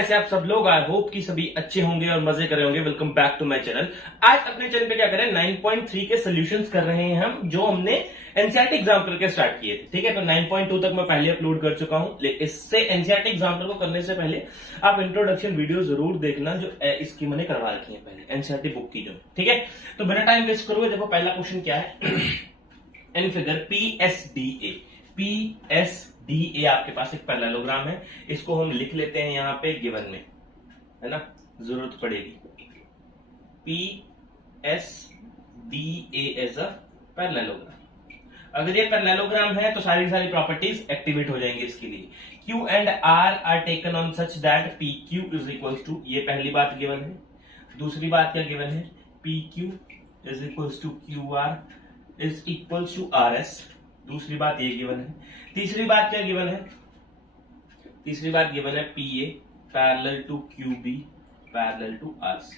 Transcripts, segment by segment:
कैसे आप सब लोग। आई होप कि सभी अच्छे होंगे और मजे कर रहे होंगे। Welcome back to my channel. आज अपने चैनल पे क्या करें, 9.3 के सॉल्यूशंस कर रहे हैं हम, जो हमने एनसीईआरटी एग्जाम करके स्टार्ट किए थे। ठीक है, तो 9.2 तक मैं पहले अपलोड कर चुका हूं। इससे एनसीईआरटी एग्जाम को करने से पहले आप इंट्रोडक्शन वीडियो जरूर देखना, जो इसकी मैंने करवा रखी है पहले, एनसीईआरटी बुक की जो। ठीक है, तो बिना टाइम वेस्ट करोगे, देखो पहला क्वेश्चन क्या है। इन फिगर पीएसडीए आपके पास एक पैरेललोग्राम है। इसको हम लिख लेते हैं यहाँ पे गिवन में, है ना, जरूरत पड़ेगी। पीएसडीए एज अ पैरेललोग्राम। अगर ये पैरेललोग्राम है तो सारी प्रॉपर्टीज एक्टिवेट हो जाएंगी इसके लिए। Q and R are taken on such that PQ is equal to, ये पहली बात गिवन है। दूसरी बात क्या गिवन है, PQ is equal to QR is equal to RS। दूसरी बात ये गिवन है। तीसरी बात क्या गिवन है, तीसरी बात गिवन है PA parallel to QB parallel to RC।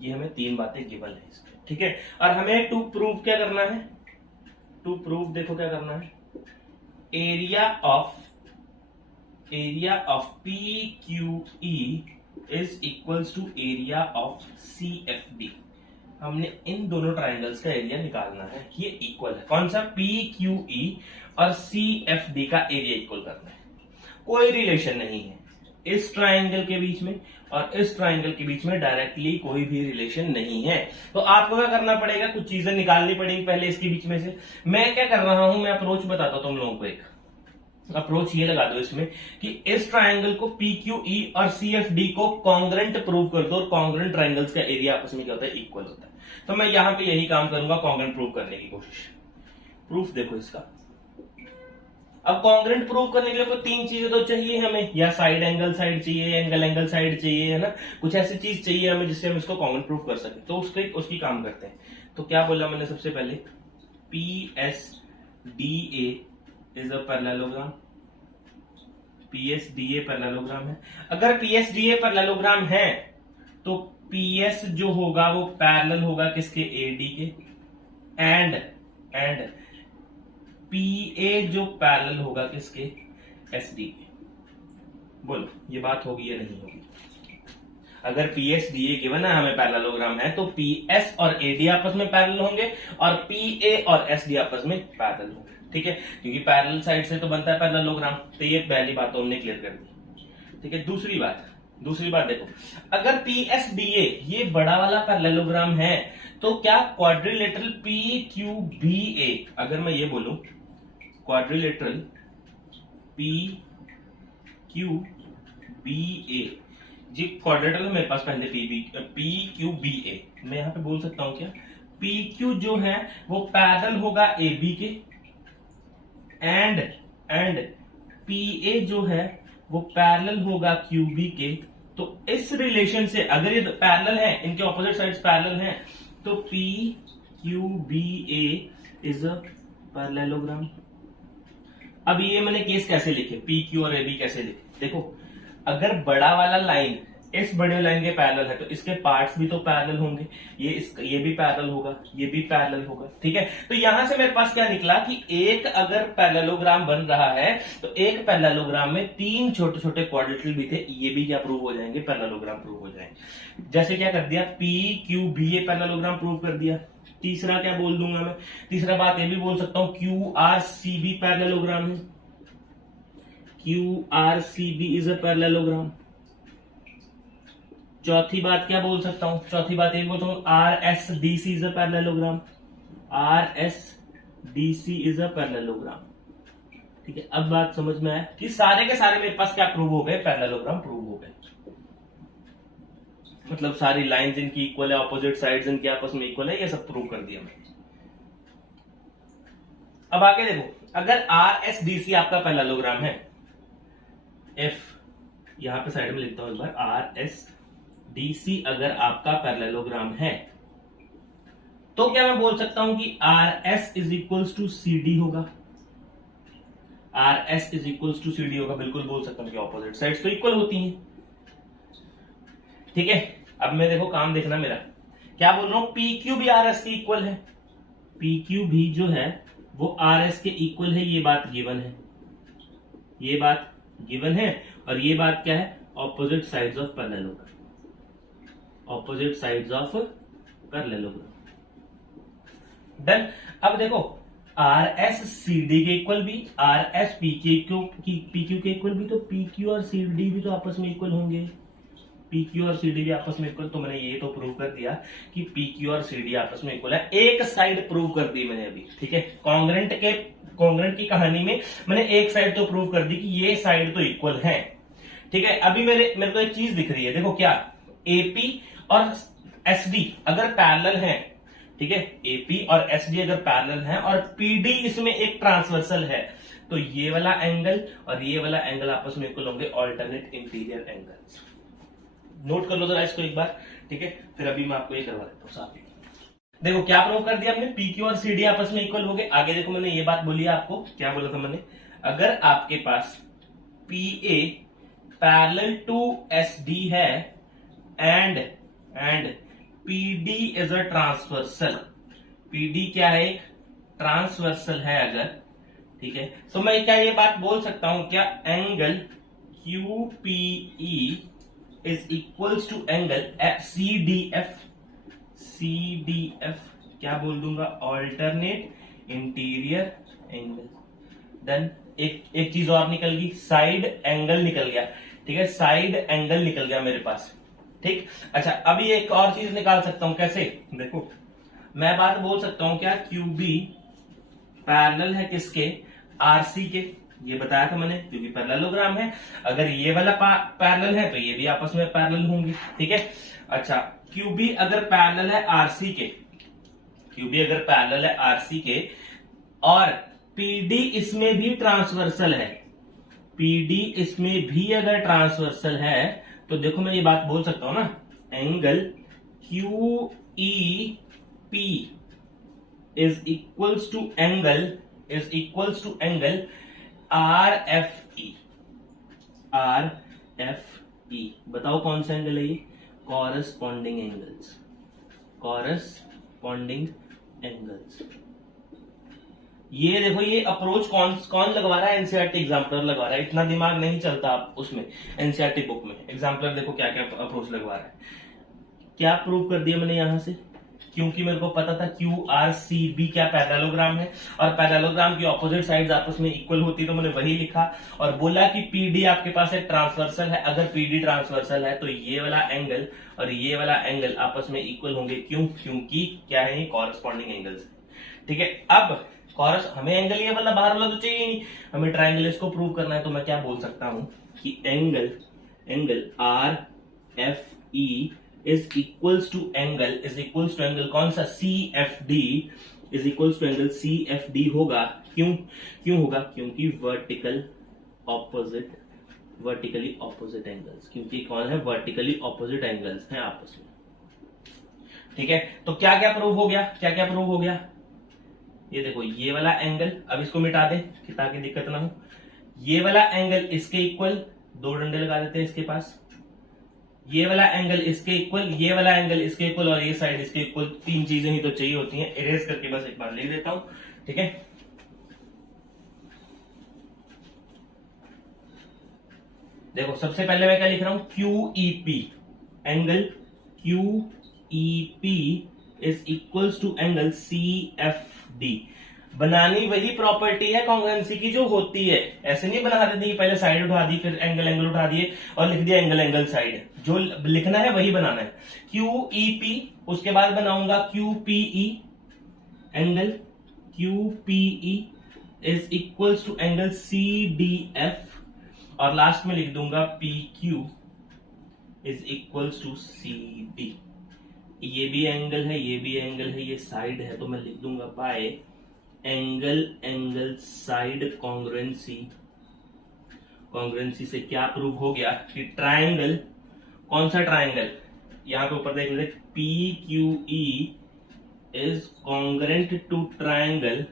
ये हमें तीन बातें गिवन है इसमें। ठीक है, और हमें टू प्रूव क्या करना है, टू प्रूव देखो क्या करना है, area of PQE is equals to area of CFD। हमने इन दोनों ट्राइंगल्स का एरिया निकालना है, ये इक्वल है। कौन सा, PQE और CFD का एरिया इक्वल करना है। कोई रिलेशन नहीं है इस ट्राइंगल के बीच में और इस ट्राइंगल के बीच में, डायरेक्टली कोई भी रिलेशन नहीं है। तो आपको क्या करना पड़ेगा, कुछ चीजें निकालनी पड़ेगी पहले इसके बीच में से। मैं क्या कर रहा हूं, मैं अप्रोच बताता हूं तुम लोगों को। एक अप्रोच ये लगा दो इसमें कि इस ट्राइंगल को PQE और CFD को कॉन्ग्रेंट प्रूव कर दो, और कॉन्ग्रेंट ट्राइंगल्स का एरिया आपस में क्या होता है, इक्वल होता है। तो मैं यहां पे यही काम करूंगा, कॉन्ग्रेंट प्रूव करने की कोशिश। प्रूफ देखो इसका। अब कॉन्ग्रेंट प्रूव करने के लिए कोई तीन चीजें तो चाहिए हमें, या साइड एंगल साइड चाहिए, एंगल साइड चाहिए, है ना, कुछ ऐसी चीज चाहिए हमें जिससे हम इसको कॉन्ग्रेंट प्रूव कर सके। तो उसकी काम करते हैं। तो क्या बोला मैंने सबसे पहले, PSDA is a parallelogram. PSDA parallelogram है। अगर PSDA पैरेललोग्राम है तो PS जो होगा वो पैरेलल होगा किसके, AD के, एंड PA जो पैरेलल होगा किसके, SD के। बोलो ये बात होगी या नहीं होगी। अगर PSDA गिवन है हमें पैरेललोग्राम है, तो PS और AD आपस में पैरेलल होंगे और PA और SD आपस में पैरेलल होंगे। ठीक है, क्योंकि पैरेलल साइड से तो बनता है पैरेललोग्राम। तो ये पहली बात तो हमने क्लियर कर दी। ठीक है, दूसरी बात देखो, अगर PSDA ये बड़ा वाला पैरेललोग्राम है तो क्या क्वाड्रिलेटरल PQBA, अगर मैं ये बोलूं क्वाड्रिलेटरल PQBA, जी क्वाड्रिलेटरल मेरे पास पहले PQBA, मैं यहां पे बोल सकता हूं क्या, PQ जो है वो पैरेलल होगा AB के, एंड PA जो है वो पैरेलल होगा QB के। तो इस रिलेशन से अगर ये पैरेलल है, इनके ऑपोजिट साइड्स पैरेलल हैं, तो PQBA इज अ पैरेललोग्राम। अब ये मैंने केस कैसे लिखे, PQ और AB कैसे लिखे, देखो अगर बड़ा वाला लाइन इस बड़े लाइन के पैरेलल है तो इसके पार्ट्स भी तो पैरेलल होंगे, ये भी पैरेलल होगा, ये भी पैरेलल होगा। ठीक है, तो यहां से मेरे पास क्या निकला कि एक अगर पैरेललोग्राम बन रहा है तो एक पैरेललोग्राम में तीन छोटे छोटे क्वाड्रिलेटरल भी थे, ये भी क्या प्रूव हो जाएंगे, पैरेललोग्राम प्रूव हो जाएंगे। जैसे क्या कर दिया, PQBA पैरेललोग्राम प्रूव कर दिया। तीसरा क्या बोल दूंगा मैं, तीसरा बात ये भी बोल सकता हूं QRCB पैरेललोग्राम है, QRCB इज अ पैरेललोग्राम। चौथी बात क्या बोल सकता हूं, चौथी बात ये बोलता हूं RSDC is a parallelogram, RSDC is a parallelogram. ठीक है, अब बात समझ में आया कि सारे के सारे मेरे पास क्या प्रूव हो गए, पैरेललोग्राम प्रूव हो गए। मतलब सारी लाइंस इनकी इक्वल है, ऑपोजिट साइड्स इनके आपस में इक्वल है, ये सब प्रूव कर दिया मैंने। अब आगे देखो, अगर RSDC आपका पैरेललोग्राम है, F यहां पे साइड में लिखता हूं एक बार, RSDC अगर आपका पैरेललोग्राम है तो क्या मैं बोल सकता हूं कि RS is equals to CD होगा, RS is equals to CD होगा। बिल्कुल बोल सकता हूं कि ऑपोजिट साइड्स तो इक्वल होती हैं। ठीक है, अब मैं देखो काम देखना मेरा, क्या बोल रहा हूं, PQ भी RS के इक्वल है, PQ भी जो है वो RS के इक्वल है, ये बात गिवन है, ये बात गिवन है, और ये बात क्या है, opposite sides of parallelogram, opposite sides of parallelogram. Done. अब देखो आर एस सी डी के इक्वल भी, आर एस पी क्यू के इक्वल भी, तो पी क्यू और सी डी भी तो आपस में इक्वल होंगे, पी क्यू और सी डी भी आपस में इक्वल। तो मैंने ये तो प्रूव कर दिया कि पी क्यू और सी डी आपस में इक्वल है, एक साइड प्रूव कर दी मैंने अभी, ठीक है। कॉन्ग्रेंट की कहानी में मैंने एक साइड तो प्रूव कर दी कि ये साइड तो इक्वल है, ठीक है। अभी मेरे को एक चीज दिख रही है, देखो क्या, एपी और एसडी अगर पैरेलल हैं, ठीक है, एपी और एसडी अगर पैरेलल हैं और पीडी इसमें एक ट्रांसवर्सल है, तो ये वाला एंगल और ये वाला एंगल आपस में इक्वल होंगे, ऑल्टरनेट इंटीरियर एंगल्स। नोट कर लो जरा इसको एक बार, ठीक है, फिर अभी मैं आपको ये करवा देता हूं साथ ही। देखो क्या प्रूव कर दिया हमने, पी क्यू और सी डी आपस में इक्वल हो गए। आगे देखो मैंने ये बात बोली है आपको, क्या बोला था मैंने, अगर आपके पास P A parallel to S D है and PD is a transversal, PD क्या है, ट्रांसवर्सल है अगर, ठीक है, तो मैं क्या ये बात बोल सकता हूं क्या, angle Q P E is equals to angle C D F, C D F क्या बोल दूंगा, ऑल्टरनेट इंटीरियर एंगल। देन एक चीज और निकल गई, साइड एंगल निकल गया, ठीक है, साइड एंगल निकल गया मेरे पास, ठीक। अच्छा अभी एक और चीज निकाल सकता हूं, कैसे, देखो मैं बात बोल सकता हूं क्या, क्यू बी पैरेलल है किसके, आरसी के, ये बताया था मैंने, क्योंकि पैरेललोग्राम है, अगर ये वाला पैरेलल है तो ये भी आपस में पैरेलल होंगे, ठीक है। अच्छा क्यूबी अगर पैरेलल है आरसी के, क्यूबी अगर पैरेलल है आरसी के और पीडी इसमें भी ट्रांसवर्सल है, पीडी इसमें भी अगर ट्रांसवर्सल है, तो देखो मैं ये बात बोल सकता हूं ना, angle Q E P is equals to angle R F E, R F E. बताओ कौन सा एंगल है ये, कॉरस्पॉन्डिंग एंगल्स, कॉरस्पॉन्डिंग एंगल्स। ये देखो ये अप्रोच कौन लगवा रहा है, एनसीईआरटी एग्जाम्पलर लगवा रहा है, इतना दिमाग नहीं चलता आप उसमें, एनसीईआरटी बुक में एग्जाम्पलर देखो क्या क्या अप्रोच लगवा रहा है। क्या प्रूव कर दिया मैंने यहां से, क्योंकि मेरे को पता था क्यू आर सी बी क्या पैरेललोग्राम है और पैरेललोग्राम की ऑपोजिट साइड्स आपस में इक्वल होती, तो मैंने वही लिखा और बोला कि पीडी आपके पास एक ट्रांसवर्सल है, अगर पीडी ट्रांसवर्सल है तो ये वाला एंगल और ये वाला एंगल आपस में इक्वल होंगे, क्यों, क्योंकि क्या है, कॉरस्पॉन्डिंग एंगल्स है, ठीक है। अब हमें एंगल ये वाला बाहर वाला तो चाहिए नहीं, हमें ट्राइंगल इसको प्रूव करना है, तो मैं क्या बोल सकता हूं कि angle R F E is equals to angle कौन सा, C F D is equals to angle C F D होगा, क्यों होगा, क्योंकि वर्टिकली ऑपोजिट एंगल्स, क्योंकि कौन है, वर्टिकली ऑपोजिट एंगल्स हैं आपस में, ठीक है। तो क्या क्या प्रूव हो गया, ये देखो ये वाला एंगल, अब इसको मिटा दे ताकि दिक्कत ना हो, ये वाला एंगल इसके इक्वल, दो डंडे लगा देते हैं इसके पास, ये वाला एंगल इसके इक्वल, ये वाला एंगल इसके इक्वल और ये साइड इसके इक्वल, तीन चीजें ही तो चाहिए होती हैं, इरेज करके बस एक बार लिख देता हूं, ठीक है। देखो सबसे पहले मैं क्या लिख रहा हूं, Q E P, angle Q E P is equals to angle C F D. बनानी वही प्रॉपर्टी है कॉन्ग्रुएंसी की जो होती है, ऐसे नहीं बना देती पहले साइड उठा दी फिर एंगल उठा दिए और लिख दिया एंगल साइड, जो लिखना है वही बनाना है। क्यू ई पी, उसके बाद बनाऊंगा Q P E, angle Q P E is equals to angle C D F और लास्ट में लिख दूंगा P Q is equals to C D. ये भी एंगल है, ये भी एंगल है, ये साइड है, तो मैं लिख दूंगा बाय एंगल साइड कॉन्ग्रुएंसी से क्या प्रूव हो गया कि ट्राइंगल, कौन सा ट्राइंगल, यहां पे ऊपर देख लेते, P Q E is congruent to triangle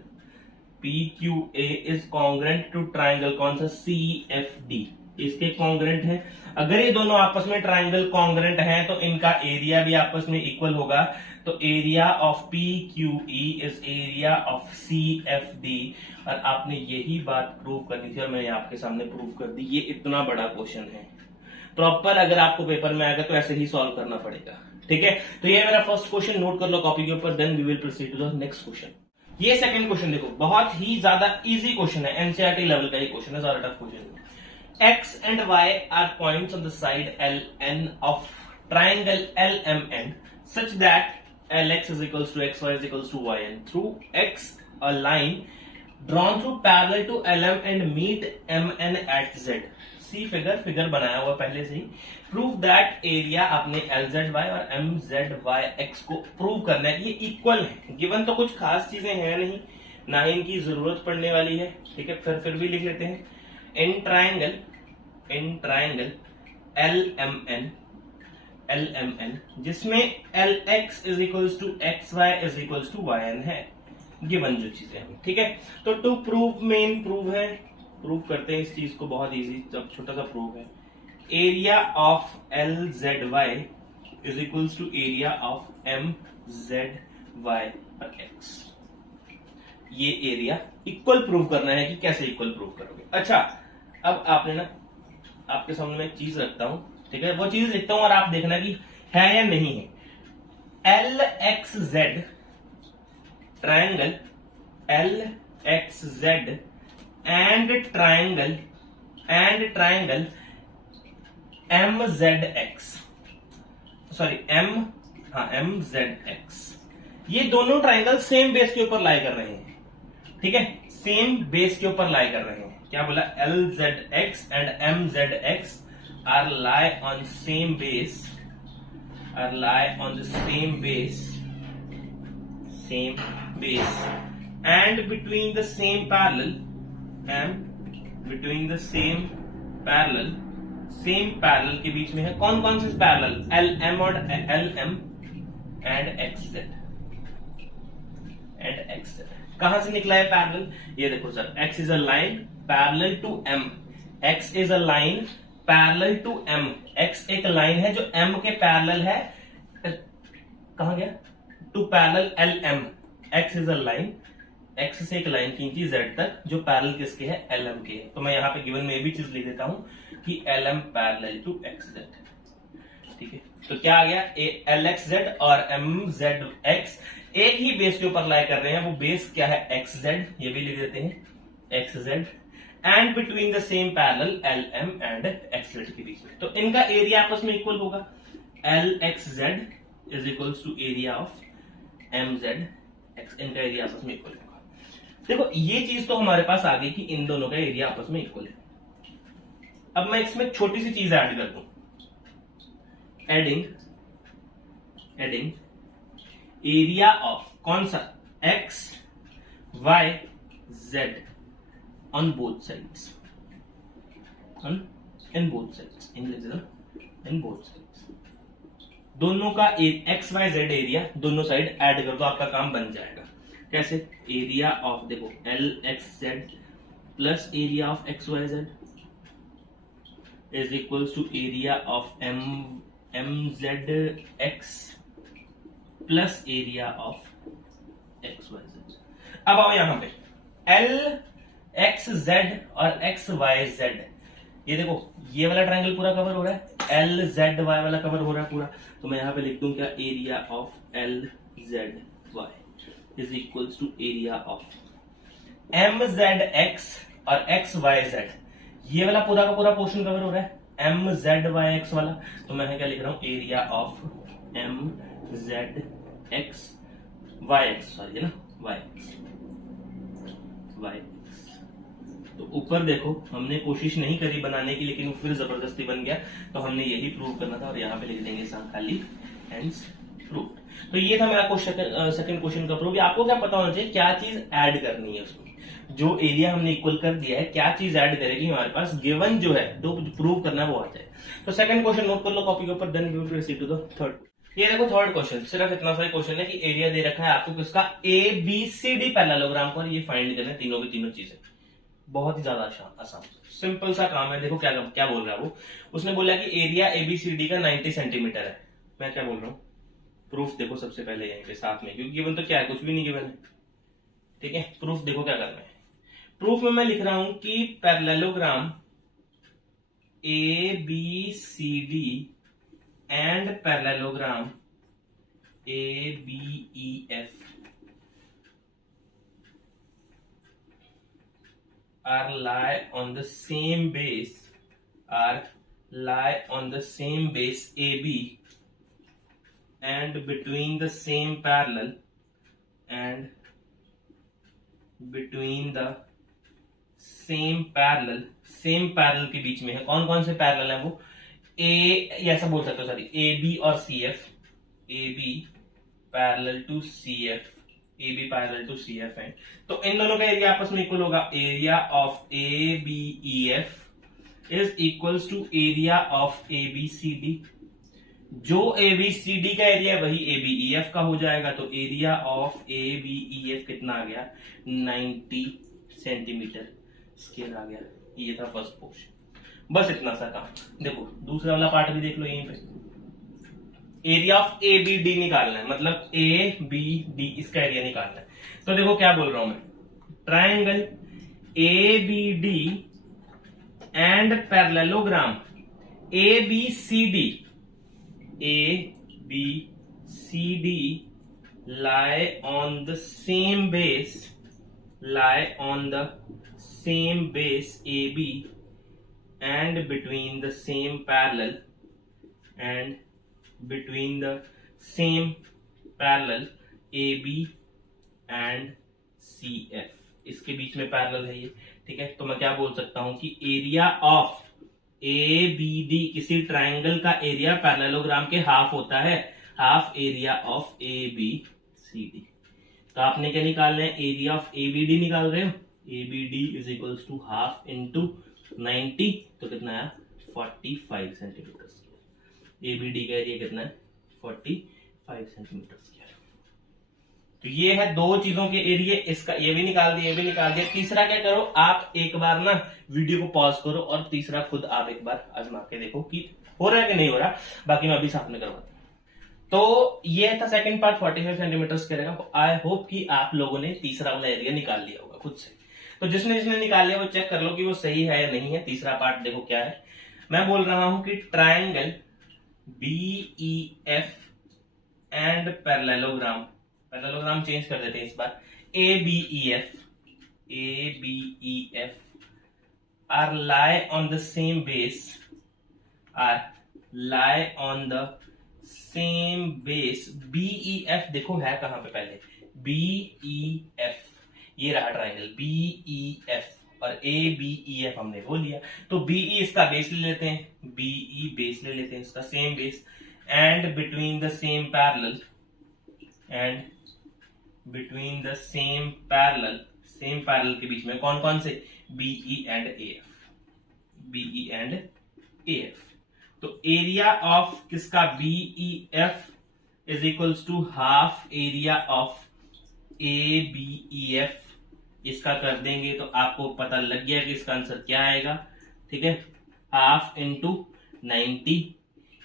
P Q A is congruent to triangle कौन सा, सी एफ डी, इसके कॉन्ग्रुएंट है। अगर ये दोनों आपस में ट्राइंगल कॉन्ग्रुएंट हैं तो इनका एरिया भी आपस में इक्वल होगा, तो area of P Q E is area of C F D. और आपने यही बात प्रूव करनी थी और मैंने आपके सामने प्रूव कर दी। ये इतना बड़ा क्वेश्चन है, प्रॉपर अगर आपको पेपर में आएगा तो ऐसे ही सॉल्व करना पड़ेगा। ठीक है, तो ये मेरा फर्स्ट क्वेश्चन, नोट कर लो कॉपी के ऊपर, then we will proceed to the next question. ये सेकंड क्वेश्चन देखो, बहुत ही ज्यादा इजी क्वेश्चन है, एनसीईआरटी लेवल का ही क्वेश्चन है, ज्यादा टफ क्वेश्चन है। X and Y are points on the side L N of triangle L M N such that Lx is equals to xy is equals to yn. Through x, a line drawn through parallel to LM and meet MN at Z. See figure बनाया हुआ पहले से ही। Prove that area आपने LZY और MZYX को prove करना है कि ये इक्वल है। गिवन तो कुछ खास चीजें हैं नहीं, ना ही इनकी जरूरत पड़ने वाली है। ठीक है, फिर भी लिख लेते हैं। इन ट्राइंगल LMN जिसमें LX is equals to XY is equals to YN है, गिवन जो चीजें हैं। ठीक है, तो टू प्रूव मेन प्रूव है, प्रूव करते हैं इस चीज को, बहुत इजी, जब छोटा सा प्रूव है। Area of LZY is equals to area of MZY और X। ये एरिया इक्वल प्रूव करना है कि कैसे इक्वल प्रूव करोगे। अच्छा, अब आपने ना, आपके सामने मैं एक चीज रखता हूं, ठीक है, वो चीज लिखता हूं और आप देखना कि है या नहीं है। LXZ triangle LXZ and triangle MZX, sorry MZX, ये दोनों ट्राइंगल सेम बेस के ऊपर लाई कर रहे हैं। ठीक है, सेम बेस के ऊपर लाई कर रहे हैं। क्या बोला? LZX and MZX are lie on same base, and between the same parallel, के बीच में है कौन कौन से पैरेलल? LM और LM एंड XZ कहां से निकला है पैरेलल? ये देखो sir, X is a line parallel to M, X is a line parallel to M, X एक लाइन है जो M के पैरेलल है, कहां गया? To parallel LM, X is a line, X से एक लाइन खींची Z तक जो पैरेलल किसके है? LM के है। तो मैं यहां पे गिवन में भी चीज लिख देता हूं कि LM पैरेलल टू XZ। ठीक है, तो क्या आ गया? LXZ और MZX एक ही बेस के ऊपर लाई कर रहे हैं, वो बेस क्या है? XZ, ये भी लिख देते हैं XZ, and between the same parallel LM and XZ के बीच में। तो इनका एरिया आपस में इक्वल होगा। LXZ is equals to area of MZX, इनका एरिया आपस में इक्वल होगा। देखो, ये चीज तो हमारे पास आ गई कि इन दोनों का एरिया आपस में इक्वल है। अब मैं इसमें छोटी सी चीज ऐड कर दूं, एडिंग एरिया ऑफ कौन सा? X Y Z on both sides, in both sides, दोनों का XYZ एरिया दोनों साइड ऐड कर दो, आपका काम बन जाएगा। कैसे? एरिया ऑफ, देखो, LXZ plus area of XYZ is equals to area of MZX plus area of XYZ। अब आओ यहां पे, LXZ और XYZ, ये देखो, ये वाला ट्रायंगल पूरा कवर हो रहा है, LZY वाला कवर हो रहा है पूरा। तो मैं यहां पे लिख दूं क्या? Area of LZY is equals to area of MZX और XYZ, ये वाला पूरा का पूरा पोर्शन कवर हो रहा है, MZYX वाला। तो मैं क्या लिख रहा हूं? Area of MZX YX, sorry, है ना, YX। तो ऊपर देखो, हमने कोशिश नहीं करी बनाने की, लेकिन वो फिर जबरदस्ती बन गया, तो हमने यही प्रूव करना था, और यहां पे लिख देंगे खाली हेंस प्रूव्ड। तो ये था मेरा सेकंड क्वेश्चन का प्रूफ। आपको क्या पता होना चाहिए क्या चीज ऐड करनी है उसमें? जो एरिया हमने इक्वल कर दिया है, क्या चीज ऐड करेगी हमारे पास? गिवन जो है, तो प्रूव करना है वो आ जाए। तो सेकंड क्वेश्चन नोट कर लो कॉपी के ऊपर, then we will proceed to the third. ये देखो थर्ड क्वेश्चन, सिर्फ इतना सा क्वेश्चन है कि एरिया दे रखा है आपको किसका? ABCD पैरेललोग्राम पर, ये फाइंड करना है तीनों की तीनों चीजें। बहुत ही ज्यादा आसान सिंपल सा काम है। देखो क्या बोल रहा है वो, उसने बोला कि एरिया ABCD का 90 सेंटीमीटर है। मैं क्या बोल रहा हूँ? प्रूफ देखो सबसे पहले यहीं पे साथ में, क्योंकि गिवन तो क्या है, कुछ भी नहीं गिवन है। ठीक है, प्रूफ देखो क्या करना है। प्रूफ में मैं लिख रहा हूं कि parallelogram ABCD and parallelogram ABEF are lie on the same base AB and between the same parallel same parallel के बीच में है। कौन कौन से पैरेलल है वो? ऐसा बोल सकते हो, सॉरी, ए बी और C F, A B parallel to C F, A B parallel to C F है। तो इन दोनों का एरिया आपस में इक्वल होगा। Area of A B E F is equals to area of A B C D. जो A B C D का area वही ए बी ई एफ का हो जाएगा। तो area of A B E F कितना आ गया? 90 सेंटीमीटर स्क्वायर आ गया। ये था फर्स्ट पोर्शन। बस इतना सा काम। देखो दूसरा वाला पार्ट भी देख लो। यहीं पे area of A B D निकालना है, मतलब ए बी डी इसका एरिया निकालना है। तो देखो क्या बोल रहा हूं मैं, triangle A B D and parallelogram A B C D, A, B, C, D lie on the same base AB and between the same parallel AB and CF, इसके बीच में पैरेलल है ये, ठीक है। तो मैं क्या बोल सकता हूं कि area of A B D, किसी ट्राइंगल का एरिया पैरेललोग्राम के हाफ होता है, half area of A B C D. तो आपने क्या निकालना है? Area of A B D निकाल रहे हो। A B D is equals to half into 90, तो कितना आया? 45 centimetre square. A B D का एरिया कितना है? 45 सेंटीमीटर स्क्वायर। तो ये है दो चीजों के एरिया। इसका ये भी निकाल दिया, ये भी निकाल दिया। तीसरा क्या करो, आप एक बार ना वीडियो को पॉज करो और तीसरा खुद आप एक बार आजमा के देखो कि हो रहा है कि नहीं हो रहा। बाकी मैं अभी साथ में करवाता हूं। तो ये था सेकंड पार्ट 45 सेंटीमीटर का। आई होप कि आप लोगों ने तीसरा वाला एरिया निकाल लिया होगा खुद से। तो जिसने निकाल लिया वो चेक कर लो कि वो सही है या नहीं है। तीसरा पार्ट देखो क्या है। मैं बोल रहा हूं कि triangle BEF and parallelogram change कर देते हैं इस बार, ABEF are lie on the same base BEF। देखो है कहां पे पहले? BEF, ये रहा ट्राइंगल BEF और ABEF हमने वो लिया। तो BE इसका बेस ले लेते हैं, BE बेस ले लेते हैं इसका, same base, and between the same parallel same parallel के बीच में कौन कौन से? BE and AF। तो एरिया ऑफ किसका? BEF is equals to half area of ABEF। इसका कर देंगे तो आपको पता लग गया कि इसका आंसर क्या आएगा, ठीक है। हाफ इंटू 90,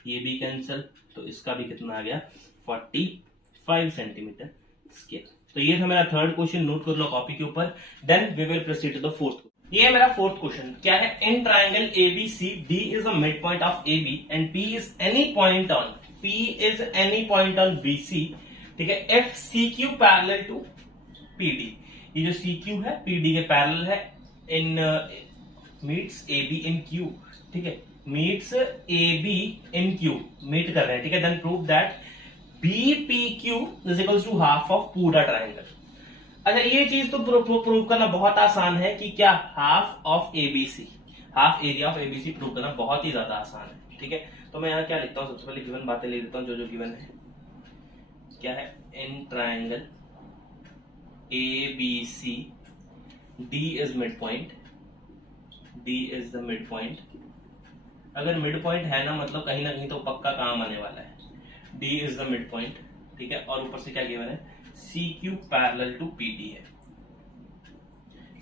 ये भी कैंसिल, तो इसका भी कितना आ गया? 45 सेंटीमीटर स्क्वायर। तो ये था मेरा थर्ड क्वेश्चन, नोट कर लो कॉपी के ऊपर। Then we will proceed to the fourth. ये है मेरा फोर्थ क्वेश्चन। क्या है? In triangle ABC, D is a mid point of AB and P is any point on BC, ठीक है। If CQ parallel to PD, ये जो CQ है PD के पैरेलल है, in meets AB in Q, ठीक है, meets AB in Q, meet कर रहे हैं, ठीक है। Then prove that BPQ is equals to half of पूरा ट्राइंगल। अच्छा, ये चीज तो प्रूव करना बहुत आसान है कि क्या? Half of ABC, half area of ABC prove करना बहुत ही ज्यादा आसान है, ठीक है। तो मैं यहाँ क्या लिखता हूँ? सबसे पहले गिवन बातें लिख देता हूँ जो गिवन है। क्या है? In triangle ABC, D is mid point, D is the mid point. अगर मिड पॉइंट है ना, मतलब कहीं ना कहीं तो पक्का काम आने वाला है। D is the mid point, ठीक है। और ऊपर से क्या गिवन है? CQ पैरेलल टू PD है।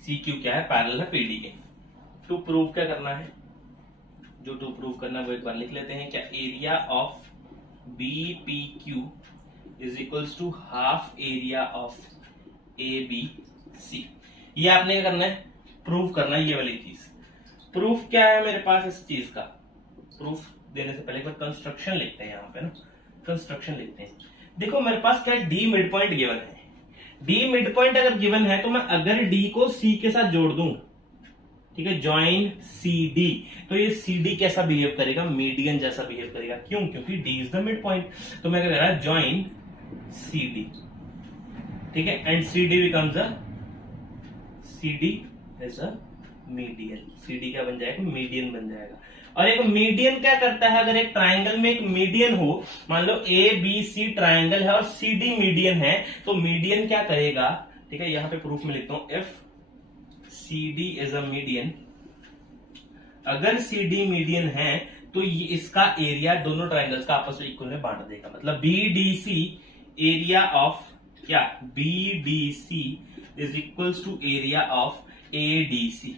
CQ क्या है? पैरेलल है PD के। टू प्रूव क्या करना है? जो टू प्रूव करना है वो एक बार लिख लेते हैं। क्या? Area of BPQ is equals to half area of ABC। ये आपने क्या करना है? प्रूव करना है ये वाली चीज। प्रूफ क्या है मेरे पास इस चीज का? प्रूफ देने से पहले एक बार कंस्ट्रक्शन लिखते हैं यहाँ पे ना, कंस्ट्रक्शन लिखते हैं। देखो मेरे पास क्या है, डी मिड पॉइंट गिवन है। डी मिड पॉइंट अगर गिवन है तो मैं अगर डी को सी के साथ जोड़ दूं, ठीक है, ज्वाइन सी डी, तो ये सी डी कैसा बिहेव करेगा? मीडियन जैसा बिहेव करेगा। क्यों? क्योंकि D is the mid point. तो मैं कह रहा ज्वाइन सी डी, ठीक है, and C D becomes a, C D is a median. C D क्या बन जाएगा? मीडियन बन जाएगा। और एक मीडियन क्या करता है? अगर एक ट्राइंगल में एक मीडियन हो, मान लो ए बी सी ट्राइंगल है और सी डी मीडियन है, तो मीडियन क्या करेगा? ठीक है, यहां पे प्रूफ में लिखता हूं, if C D is a median, अगर सी डी मीडियन है तो ये इसका एरिया दोनों ट्राइंगल्स का आपस में इक्वल में बांट देगा। मतलब B D C area of क्या? B D C is equals to area of A D C,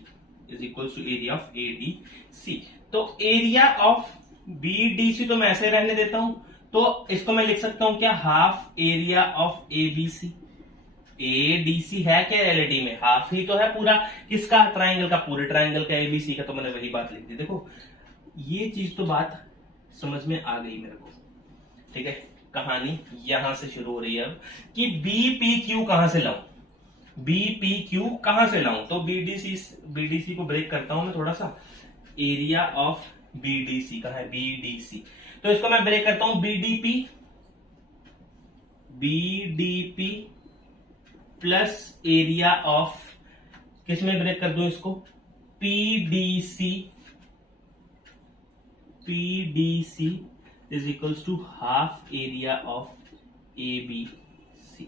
is equals to area of A D C. तो area of B D C तो मैं ऐसे रहने देता हूं, तो इसको मैं लिख सकता हूं क्या? Half area of A B C. A D C है क्या रियलिटी में? हाफ ही तो है पूरा किसका? ट्राइंगल का, पूरे ट्राइंगल का, एबीसी का। तो मैंने वही बात लिख दी। देखो ये चीज तो बात समझ में आ गई मेरे को, ठीक है। कहानी यहां से शुरू हो रही है अब कि बी पी क्यू कहां से लाऊं, बी पी क्यू कहां से लाऊं? तो बीडीसी को ब्रेक करता हूं मैं थोड़ा सा। एरिया ऑफ बीडीसी कहां है? बीडीसी, तो इसको मैं ब्रेक करता हूं BDP, BDP plus area of, किस में ब्रेक कर दूं इसको? PDC, PDC is equals to half area of ABC.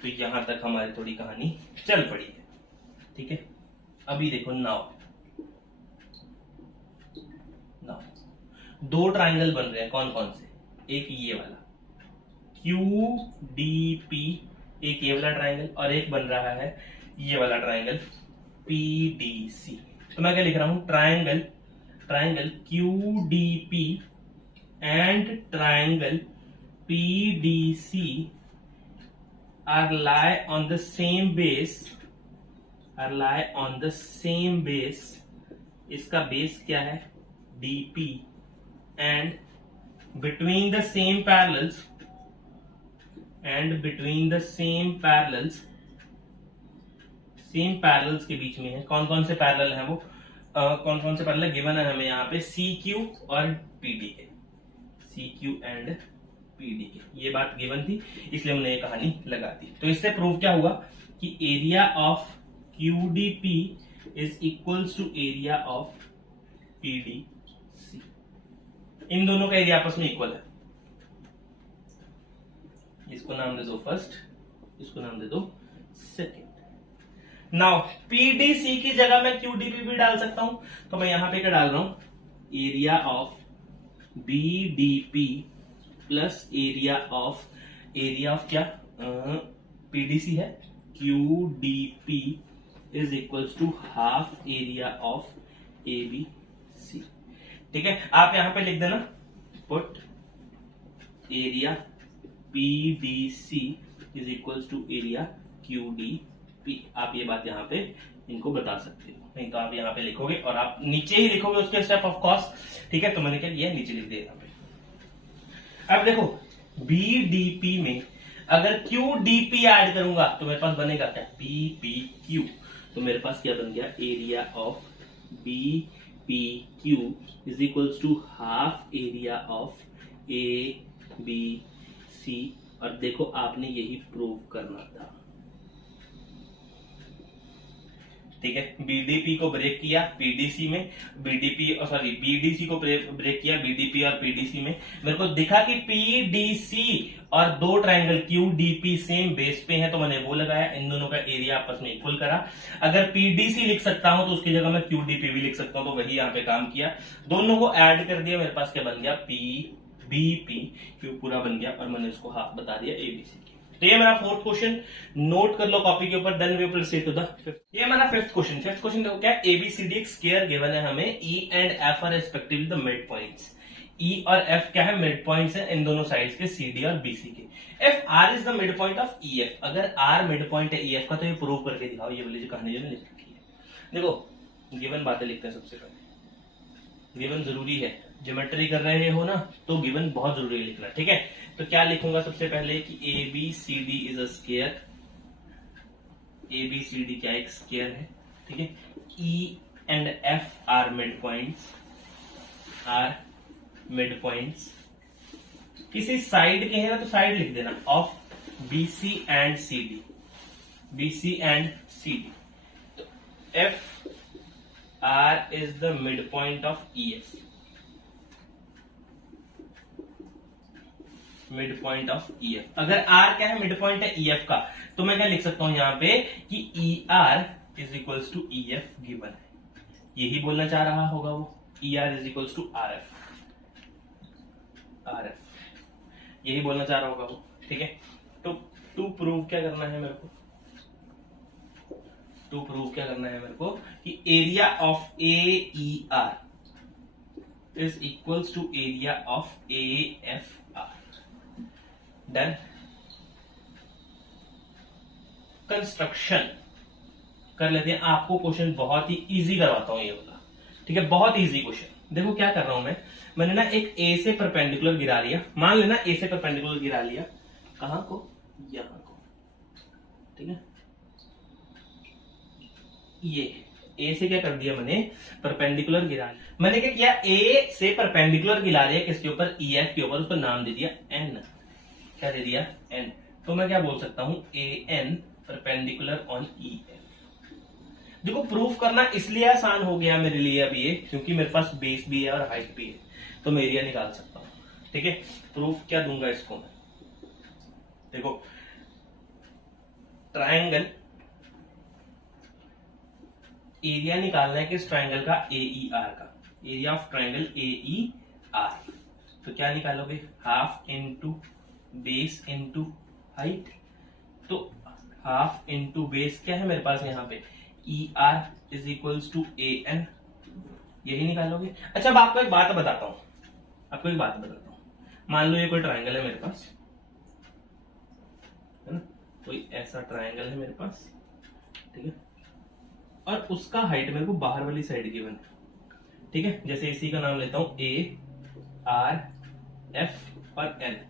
तो यहां तक हमारी थोड़ी कहानी चल पड़ी है, ठीक है। अभी देखो नाउ दो ट्राइंगल बन रहे हैं, कौन कौन से? एक ये वाला QDP, एक ये वाला ट्राइंगल, और एक बन रहा है ये वाला ट्राइंगल PDC। तो मैं क्या लिख रहा हूं? Triangle QDP and triangle PDC are lie on the same base, इसका बेस क्या है? DP, and between the same parallels के बीच में है। कौन कौन से पैरेलल हैं वो? कौन कौन से पैरेलल गिवन है हमें यहाँ पे? CQ और PDK, CQ एंड PDK, ये बात गिवन थी, इसलिए हमने ये कहानी लगा दी। तो इससे प्रूव क्या हुआ कि area of QDP is equals to area of PDC। इन दोनों का एरिया आपस में इक्वल है। इसको नाम दे दो फर्स्ट, इसको नाम दे दो सेकेंड। नाउ PDC की जगह मैं QDP भी डाल सकता हूं, तो मैं यहां पे क्या डाल रहा हूं? Area of BDP plus area of क्या? PDC है, QDP is equals to half area of ABC, ठीक है। आप यहां पे लिख देना, put area PDC is equals to area QDP। आप ये बात यहां पे इनको बता सकते हो, नहीं तो आप यहां पे लिखोगे और आप नीचे ही लिखोगे उसके स्टेप ऑफ कॉस्ट, ठीक है। तो मैंने क्या किया? नीचे लिख दिया यहां पे। अब देखो BDP में अगर QDP ऐड करूंगा तो मेरे पास बनेगा क्या? PPQ। तो मेरे पास क्या बन गया? Area of BPQ is equals to half area of ABC। और देखो आपने यही प्रूव करना था, ठीक है। बीडीपी को ब्रेक किया पीडीसी में, बीडीसी को ब्रेक किया बीडीपी और पीडीसी में। मेरे को दिखा कि पीडीसी और दो ट्राइंगल QDP सेम बेस पे हैं, तो मैंने वो लगाया, इन दोनों का एरिया आपस में इक्वल करा। अगर पीडीसी लिख सकता हूं तो उसकी जगह मैं QDP भी लिख सकता हूं, तो वही यहां पे काम किया, दोनों को ऐड कर दिया। मेरे पास क्या बन गया? PBP, क्यों पूरा बन गया, और मैंने उसको हाफ बता दिया ABC की। तो ये मेरा फोर्थ क्वेश्चन, नोट कर लो कॉपी के ऊपर। Then we will proceed to the fifth. ये मेरा फिफ्थ क्वेश्चन। फिफ्थ क्वेश्चन देखो क्या है? ABCD एक स्क्वायर गिवन है हमें, E and F are respectively the mid points. E और F क्या है? मिड पॉइंट्स है इन दोनों साइड्स के, CD और BC के। If R is the mid point of EF, अगर R मिड पॉइंट है EF का, तो ये प्रूव करके दिखाओ। ये वाली जो कहानी जो लिख रखी है, देखो गिवन बातें लिखते हैं सबसे पहले। गिवन जरूरी है, ज्योमेट्री कर रहे हो ना तो गिवन बहुत जरूरी है लिखना, ठीक है। तो क्या लिखूंगा सबसे पहले कि A B C D is a square. A B C D क्या एक स्क्वायर है, ठीक है। E and F are mid points, are mid points. किसी साइड के हैं ना तो साइड लिख देना of B C and C D, B C and C D. तो F R is the mid point of E F, mid point of E F. अगर R क्या है, मिड पॉइंट है ई एफ का, तो मैं क्या लिख सकता हूं यहां पे कि E R is equals to E F given है। यही बोलना चाह रहा होगा वो, E R is equals to R F, R F यही बोलना चाह रहा होगा वो, ठीक है। तो टू प्रूव क्या करना है मेरे को, टू प्रूव क्या करना है मेरे को कि area of A E R is equals to area of A F R. Done. Construction कर लेते हैं। आपको क्वेश्चन बहुत ही इजी करवाता हूं ये वाला, ठीक है, बहुत इजी क्वेश्चन। देखो क्या कर रहा हूं मैंने ना एक ए से परपेंडिकुलर गिरा लिया, मान लेना ए से परपेंडिकुलर गिरा लिया, कहां को, यहां को, ठीक है। ये ए से क्या कर दिया मैंने, परपेंडिकुलर गिरा लिया। मैंने क्या किया, ए से परपेंडिकुलर गिरा लिया किसके ऊपर, ई एफ के ऊपर, उसको नाम दे दिया एन। क्या दे दिया, एन। तो मैं क्या बोल सकता हूं, A N perpendicular on E F. देखो प्रूफ करना इसलिए आसान हो गया मेरे लिए अब ये, क्योंकि मेरे पास बेस भी है और हाइट भी है, तो मैं एरिया निकाल सकता हूं, ठीक है। प्रूफ क्या दूंगा इसको मैं, देखो ट्रायंगल, एरिया निकालना है किस ट्रायंगल का, ए ई आर का, area of triangle A E R. तो क्या निकालोगे, half into base into height. तो हाफ इंटू बेस क्या है मेरे पास यहाँ पे, E R is equals to A N, यही निकालोगे। अच्छा अब आपको एक बात बताता हूं, आपको एक बात बताता हूं। मान लो ये कोई ट्रायंगल है मेरे पास, है ना, कोई ऐसा ट्रायंगल है मेरे पास, ठीक है, और उसका हाइट मेरे को बाहर वाली साइड गिवन है, ठीक है। जैसे इसी का नाम लेता हूं ए आर एफ और एन,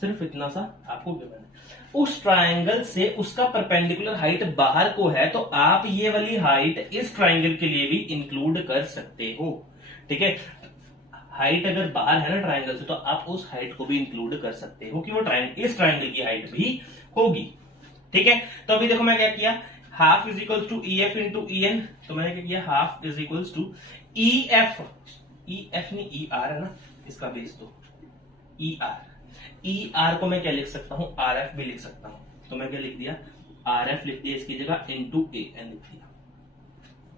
सिर्फ इतना सा आपको गिवन है। उस ट्रायंगल से उसका परपेंडिकुलर हाइट बाहर को है, तो आप ये वाली हाइट इस ट्रायंगल के लिए भी इंक्लूड कर सकते हो, ठीक है। हाइट अगर बाहर है ना ट्रायंगल से, तो आप उस हाइट को भी इंक्लूड कर सकते हो कि वो इस ट्रायंगल की हाइट भी होगी, ठीक है। तो अभी देखो मैं क्या किया, half is equals to E F into E N. तो मैंने क्या किया, half is equals to E F, E F नहीं ई आर है ना, इसका बेस तो ई आर। ई आर को मैं क्या लिख सकता हूं, आर एफ भी लिख सकता हूं। तो मैं क्या लिख दिया, आर एफ लिख दिया इसकी जगह, इंटू ए एन लिख दिया,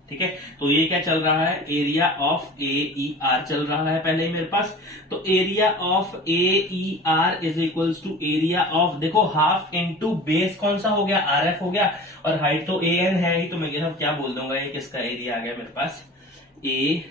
ठीक है। तो ये क्या चल रहा है, area of A E R चल रहा है पहले ही मेरे पास। तो area of A E R is equals to area of, देखो हाफ इंटू बेस कौन सा हो गया, आर एफ हो गया, और हाइट तो ए एन है ही, तो मैं क्या बोल दूंगा, ये किसका एरिया आ गया मेरे पास, ए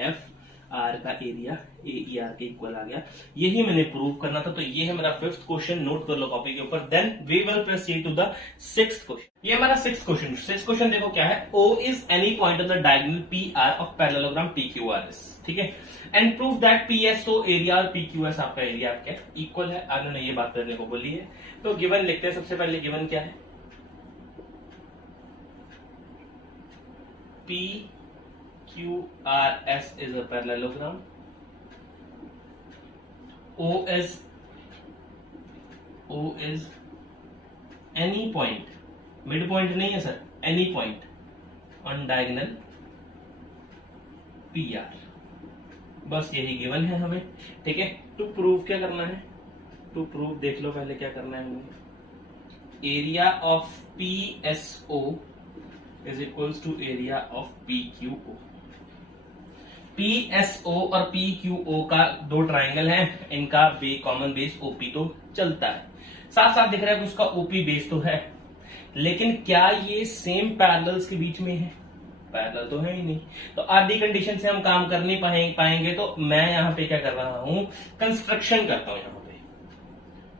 एफ आर का एरिया ए ई आर के इक्वल आ गया। यही मैंने प्रूव करना था। तो ये है मेरा 5th क्वेश्चन, नोट कर लो कॉपी के ऊपर। Then we will proceed to the 6th question. ये हमारा 6th क्वेश्चन। 6th क्वेश्चन देखो क्या है, O is any point of the diagonal P R of parallelogram P Q R S, ठीक है। And prove that P S O area और P Q S आपका area आपका इक्वल है। आपने ने ये बात करने को बोली है। तो गिवन लिखते हैं। सबसे पहले गिवन क्या है, P Q R S is a parallelogram, O is any point, mid point नहीं है sir, any point on diagonal P are. बस यही गिवन है हमें, ठीक है। टू प्रूव क्या करना है, टू प्रूव देख लो पहले क्या करना है हमें। Area of P S O is equals to area of P Q O. P S O और पी क्यू ओ का दो ट्राइंगल हैं, इनका कॉमन बेस ओपी तो चलता है। साफ साफ दिख रहा है कि उसका ओपी बेस तो है, लेकिन क्या ये सेम पैरेलल्स के बीच में है, पैरेलल तो है ही नहीं। तो आधी कंडीशन से हम काम कर नहीं पाएंगे। तो मैं यहां पे क्या कर रहा हूं, कंस्ट्रक्शन करता हूं। यहां पे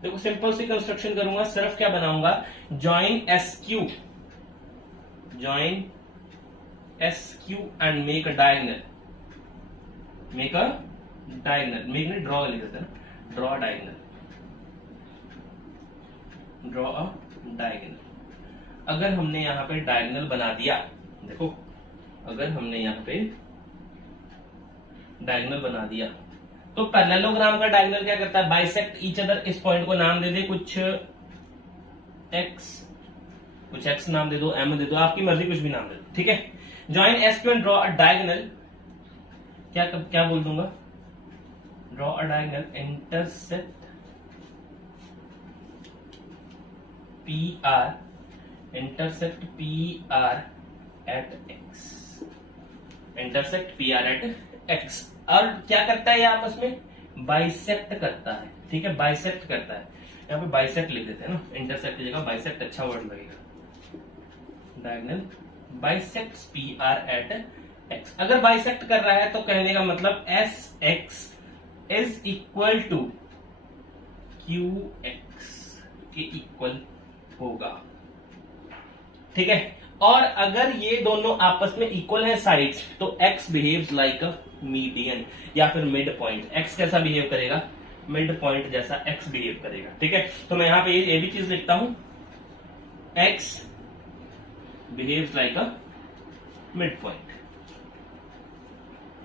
देखो सिंपल सी कंस्ट्रक्शन करूंगा, सिर्फ क्या बनाऊंगा, join S Q, join SQ and make a diagonal. Make a diagonal. Make नहीं draw लिख देते ना. Draw a diagonal. Draw a diagonal. अगर हमने यहाँ पे डायगोनल बना दिया, देखो अगर हमने यहाँ पे डायगोनल बना दिया तो पैरेललोग्राम का डायगोनल क्या करता है? Bisect each other. इस पॉइंट को नाम दे दे कुछ x नाम दे दो, m दे दो, आपकी मर्जी, कुछ भी नाम दे दो. ठीक है. Join SQ and draw a diagonal. क्या बोल दूंगा? Draw a diagonal intersect PR at x. Intersect PR at x. और क्या करता है ये आपस में? बाइसेक्ट करता है. ठीक है, बाइसेक्ट करता है. यहाँ पे बाइसेक्ट लिख देते हैं ना, इंटरसेक्ट की जगह बाइसेक्ट अच्छा वर्ड लगेगा. Diagonal bisects PR at x. अगर बाइसेक्ट कर रहा है तो कहने का मतलब SX is equal to QX के इक्वल होगा. ठीक है. और अगर ये दोनों आपस में इक्वल है साइड्स तो x behaves like a median या फिर मिड पॉइंट. x कैसा बिहेव करेगा? मिड पॉइंट जैसा x बिहेव करेगा. ठीक है. तो मैं यहां पे ये भी चीज लिखता हूं, x बिहेव्स लाइक अ mid point.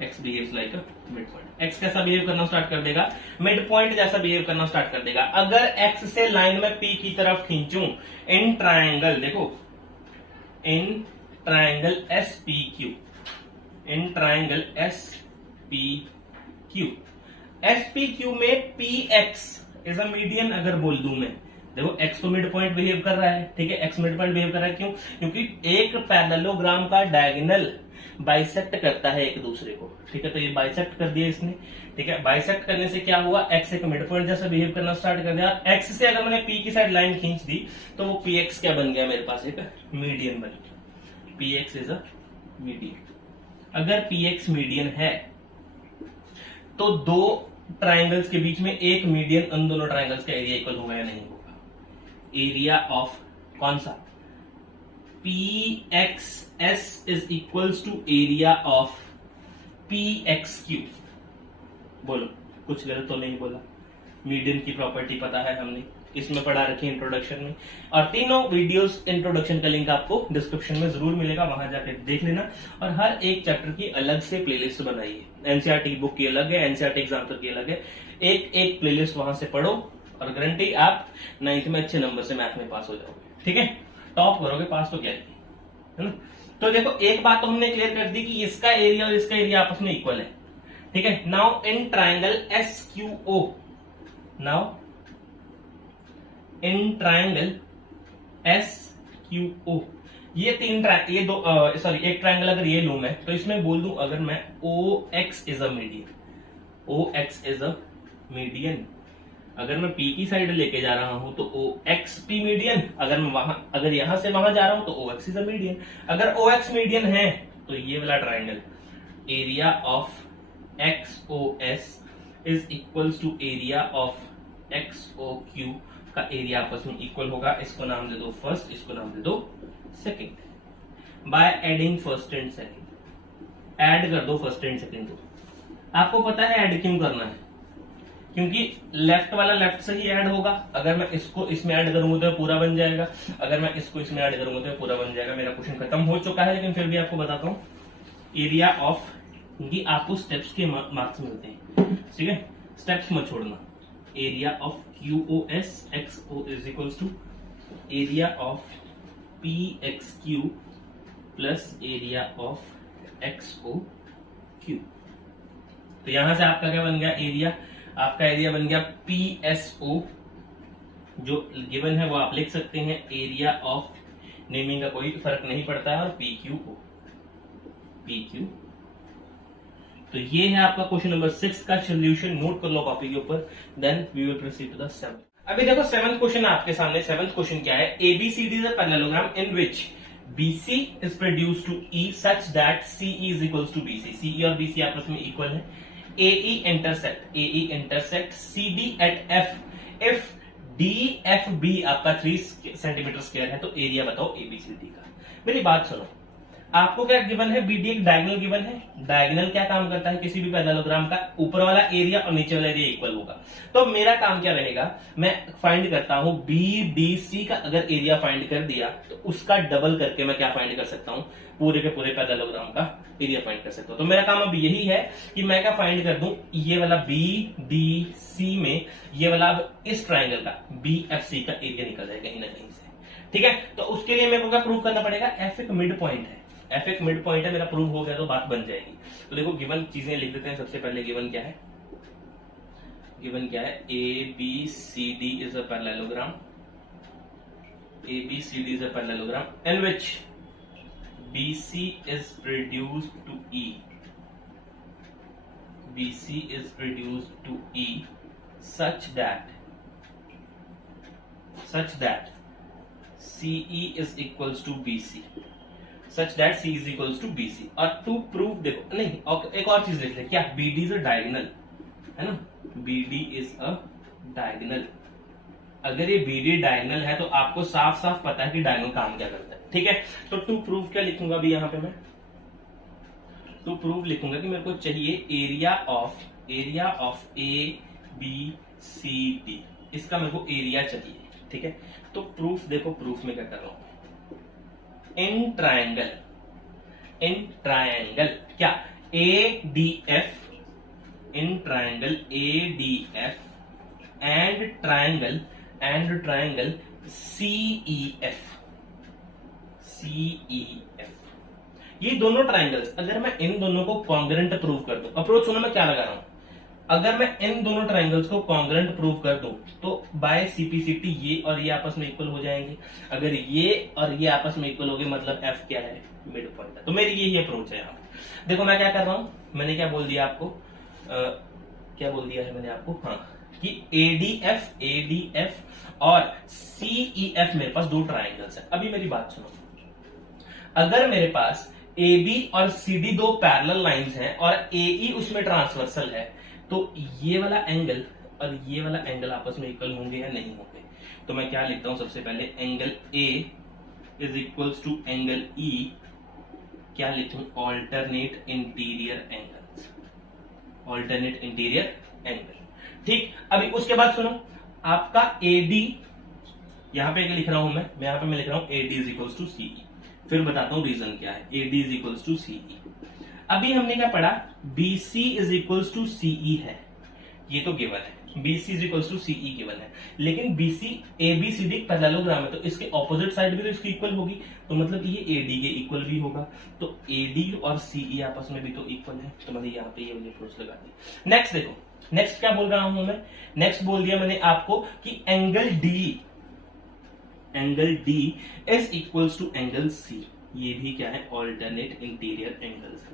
x behaves like अ मिड पॉइंट. x कैसा बिहेव करना स्टार्ट कर देगा? मिड पॉइंट जैसा बिहेव करना स्टार्ट कर देगा. अगर x से लाइन में p की तरफ खींचूं इन ट्रायंगल, देखो in triangle SPQ, in triangle SPQ, SPQ में PX इज अ मीडियन अगर बोल दूं मैं, देखो x तो मिड पॉइंट बिहेव कर रहा है. ठीक है, x मिड पॉइंट बिहेव कर रहा है. क्यों? क्योंकि एक पैरेललोग्राम का डायगोनल बाइसेक्ट करता है एक दूसरे को. ठीक है, तो ये बाइसेक्ट कर दिया इसने. ठीक है, बाइसेक्ट करने से क्या हुआ? x एक मिड पॉइंट जैसा बिहेव करना स्टार्ट कर दिया. x से अगर मैंने p की साइड लाइन खींच दी तो वो px क्या बन गया? मेरे पास एक मीडियन बन गया. px is a median. अगर px मीडियन है तो दो ट्राइंगल्स के बीच में एक मीडियन, उन दोनों ट्राइंगल्स का एरिया इक्वल होगा या नहीं होगा? एरिया ऑफ कौन सा? PXS is equals to area of PXQ. बोलो, कुछ गलत तो नहीं बोला? मीडियन की प्रॉपर्टी पता है, हमने इसमें पढ़ा रखी है इंट्रोडक्शन में. और तीनों वीडियोस इंट्रोडक्शन का लिंक आपको डिस्क्रिप्शन में जरूर मिलेगा, वहां जाकर देख लेना. और हर एक चैप्टर की अलग से प्लेलिस्ट बनाई है. एनसीईआरटी बुक की अलग है, एनसीईआरटी एग्जाम की अलग है. एक प्लेलिस्ट वहां से पढ़ो और गारंटी आप 9th में अच्छे नंबर से मैथ में पास हो जाओगे. ठीक है, टॉप करोगे, पास तो क्या है ना. तो देखो, एक बात तो हमने क्लियर कर दी कि इसका एरिया और इसका एरिया आपस में इक्वल है. ठीक है. Now in triangle SQO, now in triangle SQO, ये एक ट्राइंगल अगर ये लूं मैं, तो इसमें बोल दूं अगर मैं OX is a median, OX is a median. अगर मैं P की साइड लेके जा रहा हूं तो OXP मीडियन. अगर यहां से वहां जा रहा हूं तो OX इज अ मीडियन. अगर OX मीडियन है तो ये वाला triangle area of XOS is equals to area of XOQ का एरिया आपस में इक्वल होगा. इसको नाम दे दो फर्स्ट, इसको नाम दे दो second. By adding first and second, add कर दो फर्स्ट एंड सेकंड को. आपको पता है ऐड क्यों करना है? क्योंकि लेफ्ट वाला लेफ्ट से ही ऐड होगा. अगर मैं इसको इसमें ऐड करूंगा तो पूरा बन जाएगा, अगर मैं इसको इसमें ऐड करूंगा तो पूरा बन जाएगा. मेरा क्वेश्चन खत्म हो चुका है, लेकिन फिर भी आपको बताता हूं. एरिया ऑफ, क्योंकि आपको स्टेप्स के मार्क्स मिलते हैं. ठीक है, स्टेप्स मत छोड़ना. Area of QOS XO is equals to area of PXQ plus area of XOQ. तो यहां से आपका क्या बन गया? एरिया. आपका एरिया बन गया PSO, जो गिवन है वो आप लिख सकते हैं. एरिया ऑफ, नेमिंग का कोई फर्क नहीं पड़ता है. और PQ. तो ये है आपका क्वेश्चन नंबर 6 का सोल्यूशन. नोट कर लो कॉपी के ऊपर. Then we will proceed to the 7th. अभी देखो 7th क्वेश्चन आपके सामने. 7th क्वेश्चन क्या है? ABCD is a parallelogram in which BC is produced to E such that CE is equals to BC. CE और BC आपस में equal है. AE intersect CD at F if DFB आपका 3 centimetre square है. तो area बताओ ABCD का. मेरी बात सुनो, आपको क्या गिवन है, BD एक डायगोनल गिवन है। डायगोनल क्या काम करता है किसी भी पैरेललोग्राम का, ऊपर वाला एरिया और नीचे वाला एरिया इक्वल होगा। तो मेरा काम क्या रहेगा, मैं फाइंड करता हूं BDC का अगर एरिया फाइंड कर दिया तो उसका डबल करके मैं क्या फाइंड कर सकता हूं, पूरे के पूरे पैरेललोग्राम का एरिया फाइंड कर सकता हूं। तो मेरा काम अब यही है कि मैं क्या फाइंड कर दूं, ये वाला BDC में ये वाला अब इस ट्राइंगल का BFC का एरिया निकल जाएगा कहीं ना कहीं से, ठीक है। तो उसके लिए मेरे को क्या प्रूव करना पड़ेगा, F एक मिड पॉइंट है, F एक मिड पॉइंट है, मेरा प्रूव हो गया तो बात बन जाएगी। तो देखो गिवन चीजें लिख देते हैं। सबसे पहले गिवन क्या है, गिवन क्या है, ABCD is a parallelogram, ABCD is a parallelogram in which BC is reduced to E. BC is reduced to E such that CE is equals to BC. Such that C is equals to BC. और to prove देखो नहीं, और एक और चीज लिख ले, क्या BD is a diagonal है ना, BD is a diagonal। अगर ये BD डायगोनल है तो आपको साफ साफ पता है कि डायगोनल काम क्या करता है, ठीक है। तो टू प्रूव क्या लिखूंगा अभी यहां पे मैं, टू प्रूव लिखूंगा कि मेरे को चाहिए एरिया ऑफ ABCD, इसका मेरे को एरिया चाहिए, ठीक है। तो प्रूफ देखो, प्रूफ में क्या कर रहा हूं, इन ट्रायंगल क्या ADF, in triangle ADF and triangle CEF, ये दोनों ट्रायंगल्स अगर मैं इन दोनों को कॉन्ग्रेंट प्रूव कर दूं, अप्रोच सुनो मैं क्या लगा रहा हूं, अगर मैं इन दोनों ट्रायंगल्स को कॉन्ग्रेंट प्रूव कर दूं तो बाय CPCT ये और ये आपस में इक्वल हो जाएंगे। अगर ये और ये आपस में इक्वल हो गए मतलब F क्या है, मिड पॉइंट है। तो मेरी यही अप्रोच है यहाँ पे। देखो मैं क्या कर रहा हूं, मैंने क्या बोल दिया आपको, क्या बोल दिया है मैंने आपको, हाँ, कि ADF और CEF मेरे पास दो ट्रायंगल्स हैं। अभी मेरी बात सुनो, अगर मेरे पास AB और CD दो पैरेलल लाइंस हैं और AE उसमें ट्रांसवर्सल है तो ये वाला एंगल और ये वाला एंगल आपस में इक्वल होंगे या नहीं होंगे। तो मैं क्या लिखता हूं, सबसे पहले angle A is equals to angle E, क्या लिखूं, alternate interior angles, alternate interior angle, ठीक। अभी उसके बाद सुनो, आपका AD यहां पे क्या लिख रहा हूं मैं यहां पे मैं लिख रहा हूं AD is equals to CE, फिर बताता हूं रीजन क्या है। AD is equals to CE, अभी हमने क्या पढ़ा, BC is equals to CE है, ये तो गिवन है, BC is equals to CE given है, लेकिन BC ABCD पैरेललोग्राम है तो इसके ऑपोजिट साइड भी तो इसकी इक्वल होगी, तो मतलब ये AD के इक्वल भी होगा, तो AD और CE आपस में भी तो इक्वल है, तो मैंने यहाँ पे ये वाली अप्रोच लगा दी। नेक्स्ट देखो, नेक्स्ट क्या बोल रहा हूं मैं, नेक्स्ट बोल दिया मैंने आपको कि angle D is equals to angle C, ये भी क्या है, ऑल्टरनेट इंटीरियर एंगल्स।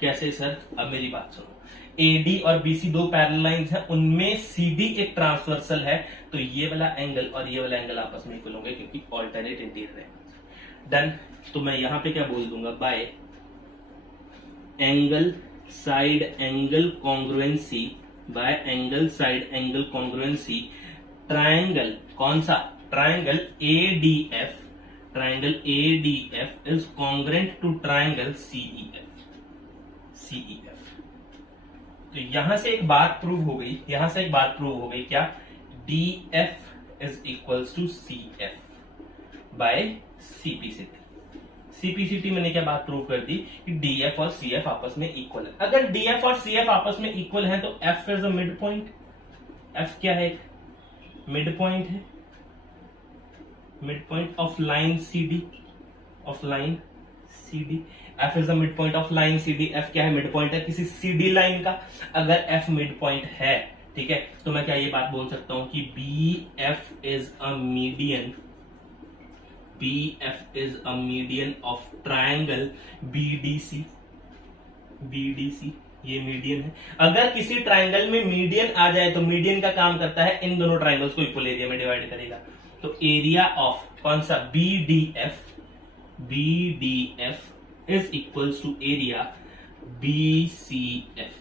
कैसे सर, अब मेरी बात सुनो, AD और BC दो पैरेलल लाइंस हैं, उनमें CD एक ट्रांसवर्सल है, तो ये वाला एंगल और ये वाला एंगल आपस में इक्वल होंगे क्योंकि ऑल्टरनेट इंटीरियर एंगल्स। डन। तो मैं यहां पे क्या बोल दूंगा, by angle side angle congruency, by angle side angle congruency triangle, कौन सा, triangle ADF is congruent to triangle CEF। तो यहां से एक बात प्रूव हो गई, क्या, DF is equals to CF by CPCT मैंने क्या बात प्रूव कर दी कि DF और CF आपस में इक्वल है। अगर DF और CF आपस में इक्वल है तो F is a mid point, F क्या है, मिड पॉइंट है, mid point of line CD, F is the mid point of line CD, F क्या है, मिड पॉइंट है किसी CD लाइन का। अगर F मिड पॉइंट है, ठीक है, तो मैं क्या ये बात बोल सकता हूं कि BF is a median of triangle BDC, ये मीडियन है। अगर किसी ट्रायंगल में मीडियन आ जाए तो मीडियन का काम करता है इन दोनों ट्रायंगल्स को इक्वल एरिया में डिवाइड करेगा, तो एरिया ऑफ कौन सा, BDF is equals to area BCF,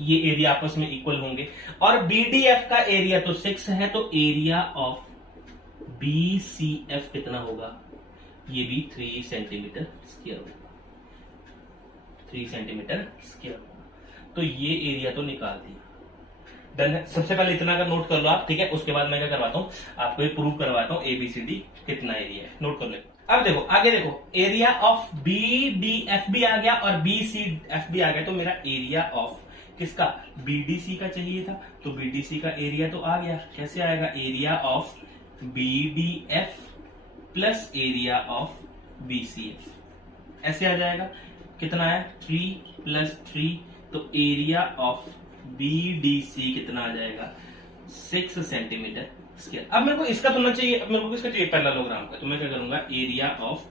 ये एरिया आपस में इक्वल होंगे और BDF का एरिया तो 6 है, तो एरिया ऑफ BCF कितना होगा, ये भी 3 सेंटीमीटर स्क्वायर होगा। 3 सेंटीमीटर स्क्वायर होगा। तो ये एरिया तो निकाल दिया, डन है। सबसे पहले इतना का नोट कर लो आप, ठीक है। उसके बाद मैं क्या करवाता हूँ, आपको ये प्रूव करवाता हूँ ABCD कितना एरिया है, नोट कर लो। अब देखो आगे देखो, एरिया ऑफ BDF भी आ गया और BCF भी आ गया, तो मेरा एरिया ऑफ किसका, BDC का चाहिए था, तो BDC का एरिया तो आ गया। कैसे आएगा, area of BDF plus area of BCF, ऐसे आ जाएगा। कितना है, 3 + 3, तो एरिया ऑफ BDC कितना आ जाएगा, 6 सेंटीमीटर स्क्वायर। अब मेरे को इसका तो ना चाहिए, अब मेरे को किसका चाहिए, पैरेललोग्राम का। तो मैं क्या करूंगा, एरिया ऑफ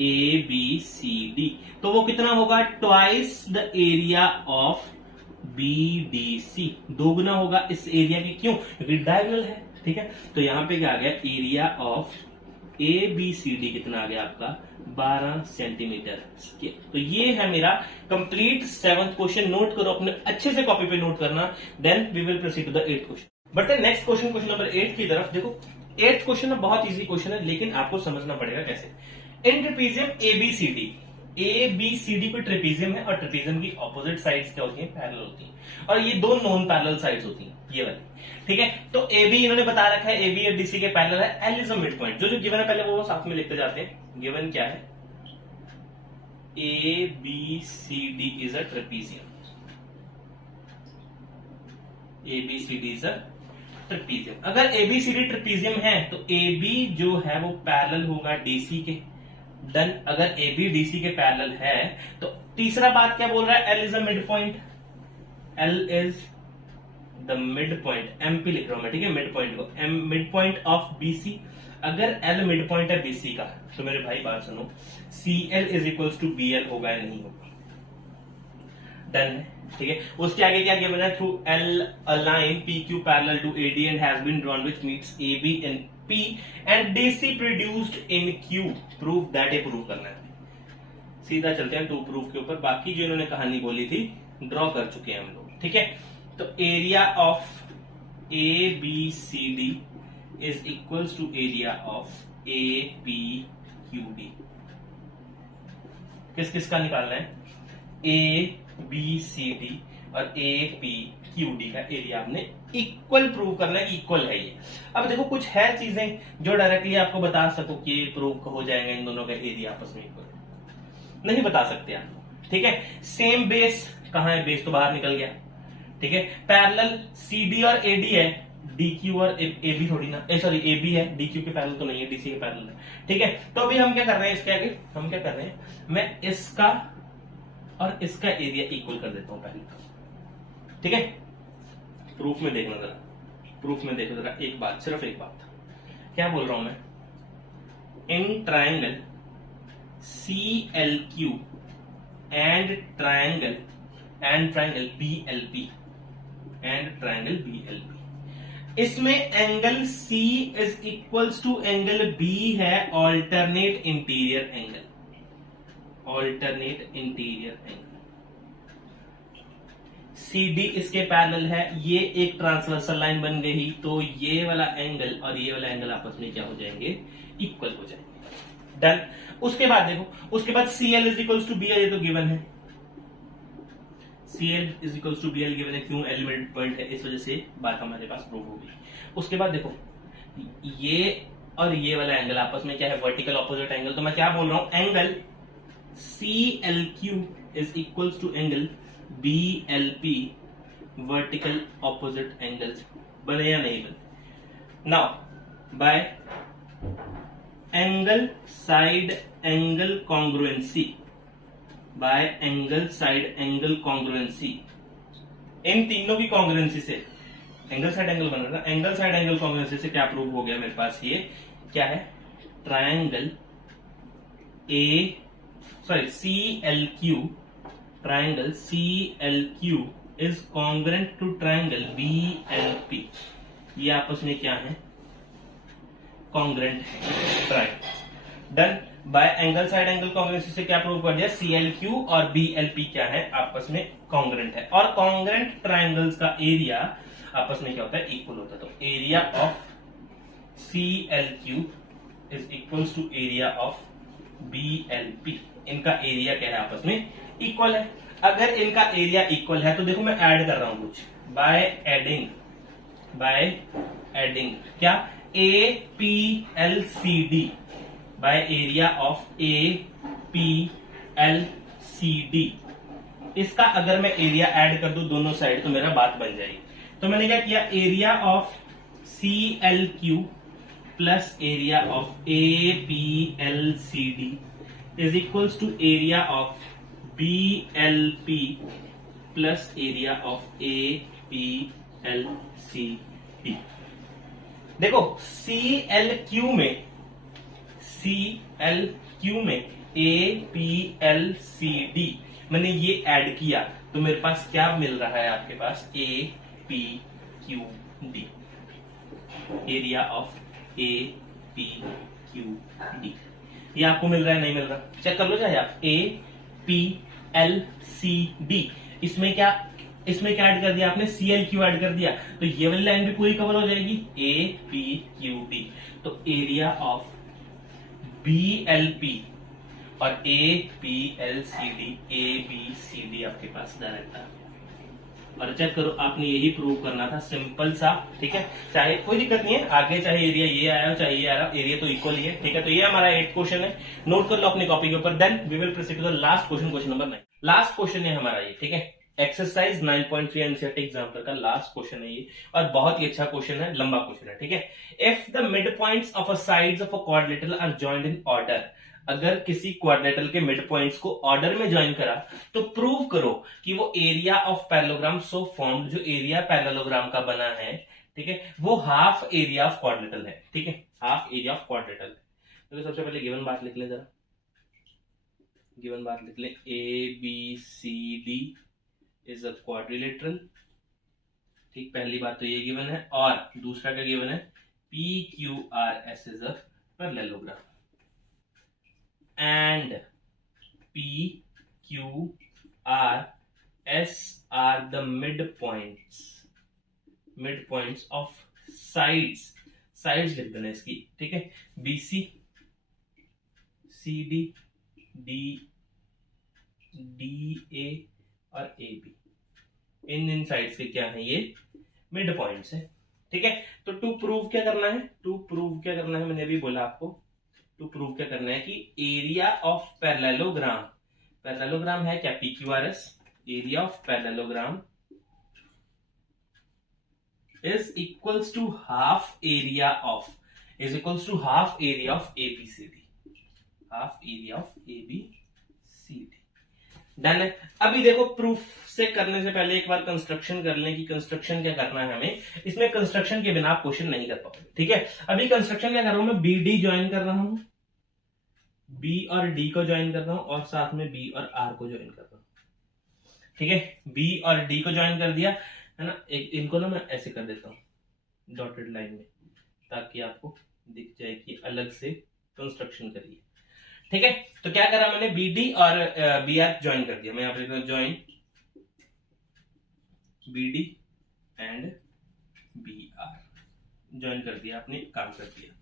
ABCD, तो वो कितना होगा, twice the area of BDC, दोगुना होगा इस एरिया के, क्यों, क्योंकि डायगोनल है, ठीक है। तो यहां पे क्या आ गया, एरिया ऑफ ABCD कितना आ गया आपका, 12 सेंटीमीटर स्क्वायर। तो ये है मेरा कंप्लीट 7th क्वेश्चन। नोट करो अपने अच्छे से, कॉपी पे नोट करना, then we will proceed to the 8th question. But next question, question number 8 की तरफ देखो। 8th क्वेश्चन बहुत इजी क्वेश्चन है, लेकिन आपको समझना पड़ेगा कैसे। इन ट्रेपीजियम ABCD कोई ट्रेपीजियम है, और ट्रेपीजियम की ऑपोजिट साइड्स क्या होती हैं, पैरेलल होती हैं, और ये दो नॉन पैरेलल साइड्स होती हैं, ये वाली, ठीक है। तो AB इन्होंने बता रखा है, AB और DC के पैरेलल है, L is a mid point. जो गिवन है पहले वो साथ में लिखते जाते हैं। गिवन क्या है, ABCD is a trapezium, ABCD is a trapezium. अगर ABCD ट्रेपीजियम है तो AB जो है वो पैरेलल होगा DC के, डन। अगर AB DC के पैरेलल है तो तीसरा बात क्या बोल रहा है, L is a mid point, L is the mid point, MP लिख रहा हूं मैं, ठीक है, मिड पॉइंट को, मिड पॉइंट ऑफ BC। अगर L मिड पॉइंट है BC का, तो मेरे भाई बात सुनो, CL is equals to BL होगा या नहीं होगा, डन है, ठीक है। उसके आगे क्या गिवन है, through L a line PQ parallel to AD and has been drawn which meets AB in P and DC produced in Q, prove that, ये प्रूव करना है। सीधा चलते हैं टू प्रूफ के ऊपर, बाकी जो इन्होंने कहानी बोली थी ड्रॉ कर चुके हैं हम लोग, ठीक है। तो area of ABCD is equals to area of APQD। किस किस का निकालना है, ABCD और APQD का एरिया हमने इक्वल प्रूव करना है, इक्वल है ये। अब देखो कुछ है चीजें जो डायरेक्टली आपको बता सको कि ये प्रूव हो जाएगा इन दोनों का एरिया आपस में इक्वल, नहीं बता सकते आप, ठीक है। सेम बेस, कहां है बेस, तो बाहर निकल गया, ठीक है। पैरेलल CD और AD है, DQ और AB थोड़ी ना, सॉरी AB है, DQ के पैरेलल तो नहीं है, DC के पैरेलल है, ठीक है। तो अभी हम क्या कर रहे हैं, इसके आगे हम क्या कर रहे हैं, मैं इसका और इसका एरिया इक्वल कर देता हूं पहले, ठीक है। प्रूफ में देखना जरा, प्रूफ में देखो जरा, एक बात, सिर्फ एक बात, क्या बोल रहा हूं मैं, in triangle CLQ and triangle BLP and triangle BLP, इसमें angle C is equals to angle B है, alternate interior angle, alternate interior angle. CD इसके पैरेलल है, ये एक ट्रांसवर्सल लाइन बन गई, तो ये वाला एंगल और ये वाला एंगल आपस में क्या हो जाएंगे, इक्वल हो जाएंगे, डन। उसके बाद देखो, उसके बाद CL is equals to BL, ये तो गिवन है, CL is equals to BL given है, क्यों, L मिड पॉइंट है, इस वजह से बात हमारे पास प्रूव होगी। उसके बाद देखो, ये और ये वाला एंगल आपस में क्या है, वर्टिकल ऑपोजिट एंगल। तो मैं क्या बोल रहा हूं, angle CLQ is equals to angle BLP, vertical opposite angles, बने या नहीं बने। Now by angle side angle congruency, by angle side angle congruency, इन तीनों की कॉन्ग्रुएंसी से एंगल साइड एंगल बन रहा है, एंगल साइड एंगल कॉन्ग्रुएंसी से क्या प्रूव हो गया मेरे पास, ये क्या है, triangle CLQ, triangle CLQ is congruent to triangle BLP, ये आपस में क्या है, कॉन्ग्रुएंट है, triangle, done. By angle side angle congruency से क्या प्रूव कर दिया, CLQ और BLP क्या है, आपस में कॉन्ग्रुएंट है, और कॉन्ग्रुएंट ट्रायंगल्स का एरिया आपस में क्या होता है, इक्वल होता है। तो area of CLQ is equals to area of BLP, इनका एरिया क्या है, आपस में इक्वल है। अगर इनका एरिया इक्वल है तो देखो मैं ऐड कर रहा हूं कुछ, बाय एडिंग क्या, A P L C D, by area of A P L C D. इसका अगर मैं एरिया ऐड कर दूं दोनों साइड तो मेरा बात बन जाएगी। तो मैंने क्या किया, area of C L Q plus area of A P L C D is equals to area of B L P plus area of A P L C D. देखो सी एल क्यू में A P L C D मैंने ये add किया तो मेरे पास क्या मिल रहा है आपके पास, A P Q D, area of A P Q D. ये आपको मिल रहा है नहीं मिल रहा, चेक कर लो चाहे आप, A P L C D. इसमें क्या ऐड कर दिया आपने, सी एल क्यू ऐड कर दिया तो ये वाली लाइन भी पूरी कवर हो जाएगी, ए पी क्यू डी। तो area of B L P और A P L C D, A B C D आपके पास डायरेक्ट आ गया। और चेक करो आपने यही प्रूव करना था, सिंपल सा, ठीक है। चाहे कोई दिक्कत नहीं है, आगे चाहे एरिया ये आया हो चाहे ये आया हो, एरिया तो इक्वल ही है, ठीक है। तो ये हमारा 8 क्वेश्चन है, नोट कर लो अपनी कॉपी के ऊपर। Then we will proceed to the last question, question number 9। Last question है हमारा ये, ठीक है। एक्सरसाइज 9.3 एनसीईआरटी एग्जाम्पल का लास्ट क्वेश्चन है ये, और बहुत ही अच्छा क्वेश्चन है, लंबा क्वेश्चन है, ठीक है। If the mid points of a sides of a quadrilateral are joined in order, अगर किसी क्वाड्रिलेटरल के मिड पॉइंट्स को ऑर्डर में ज्वाइन करा तो प्रूव करो कि वो area of parallelogram so formed, जो एरिया पैरेललोग्राम का बना है, ठीक है, वो हाफ एरिया ऑफ क्वाड्रिलेटरल है, ठीक है, हाफ एरिया ऑफ क्वाड्रिलेटरल। तो सबसे पहले गिवन बात लिख ले जरा, गिवन बात लिख ले, A B C D is a quadrilateral, ठीक, पहली बात तो ये गिवन है। और दूसरा क्या गिवन है, P Q R S is a parallelogram and P, Q, R, S are the midpoints of sides लिख देना इसकी, ठीक है। BC, CD, DA और AB, इन साइड्स के क्या है, ये मिड पॉइंट्स है, ठीक है। तो टू प्रूव क्या करना है, मैंने अभी बोला आपको, टू प्रूव क्या करना है कि एरिया ऑफ पैरेललोग्राम है क्या, PQRS, area of parallelogram is equals to half area of ABCD, half area of ABCD। Done है। अभी देखो प्रूफ से करने से पहले एक बार कंस्ट्रक्शन कर लें कि कंस्ट्रक्शन क्या करना है हमें। इसमें कंस्ट्रक्शन के बिना आप क्वेश्चन नहीं कर पाओगे, ठीक है। अभी कंस्ट्रक्शन क्या कर रहा हूं मैं, BD ज्वाइन कर रहा हूं, B और D को ज्वाइन कर रहा हूं और साथ में B और R को ज्वाइन कर रहा हूं, ठीक है। B और D को ज्वाइन कर दिया है ना, इनको ना मैं ऐसे कर देता हूं डॉटेड लाइन में, ताकि आपको दिख जाए कि अलग से कंस्ट्रक्शन करिए, ठीक है। तो क्या करा मैंने, BD और BR ज्वाइन कर दिया, मैं यहां पर join BD and BR join कर दिया, आपने काम कर दिया।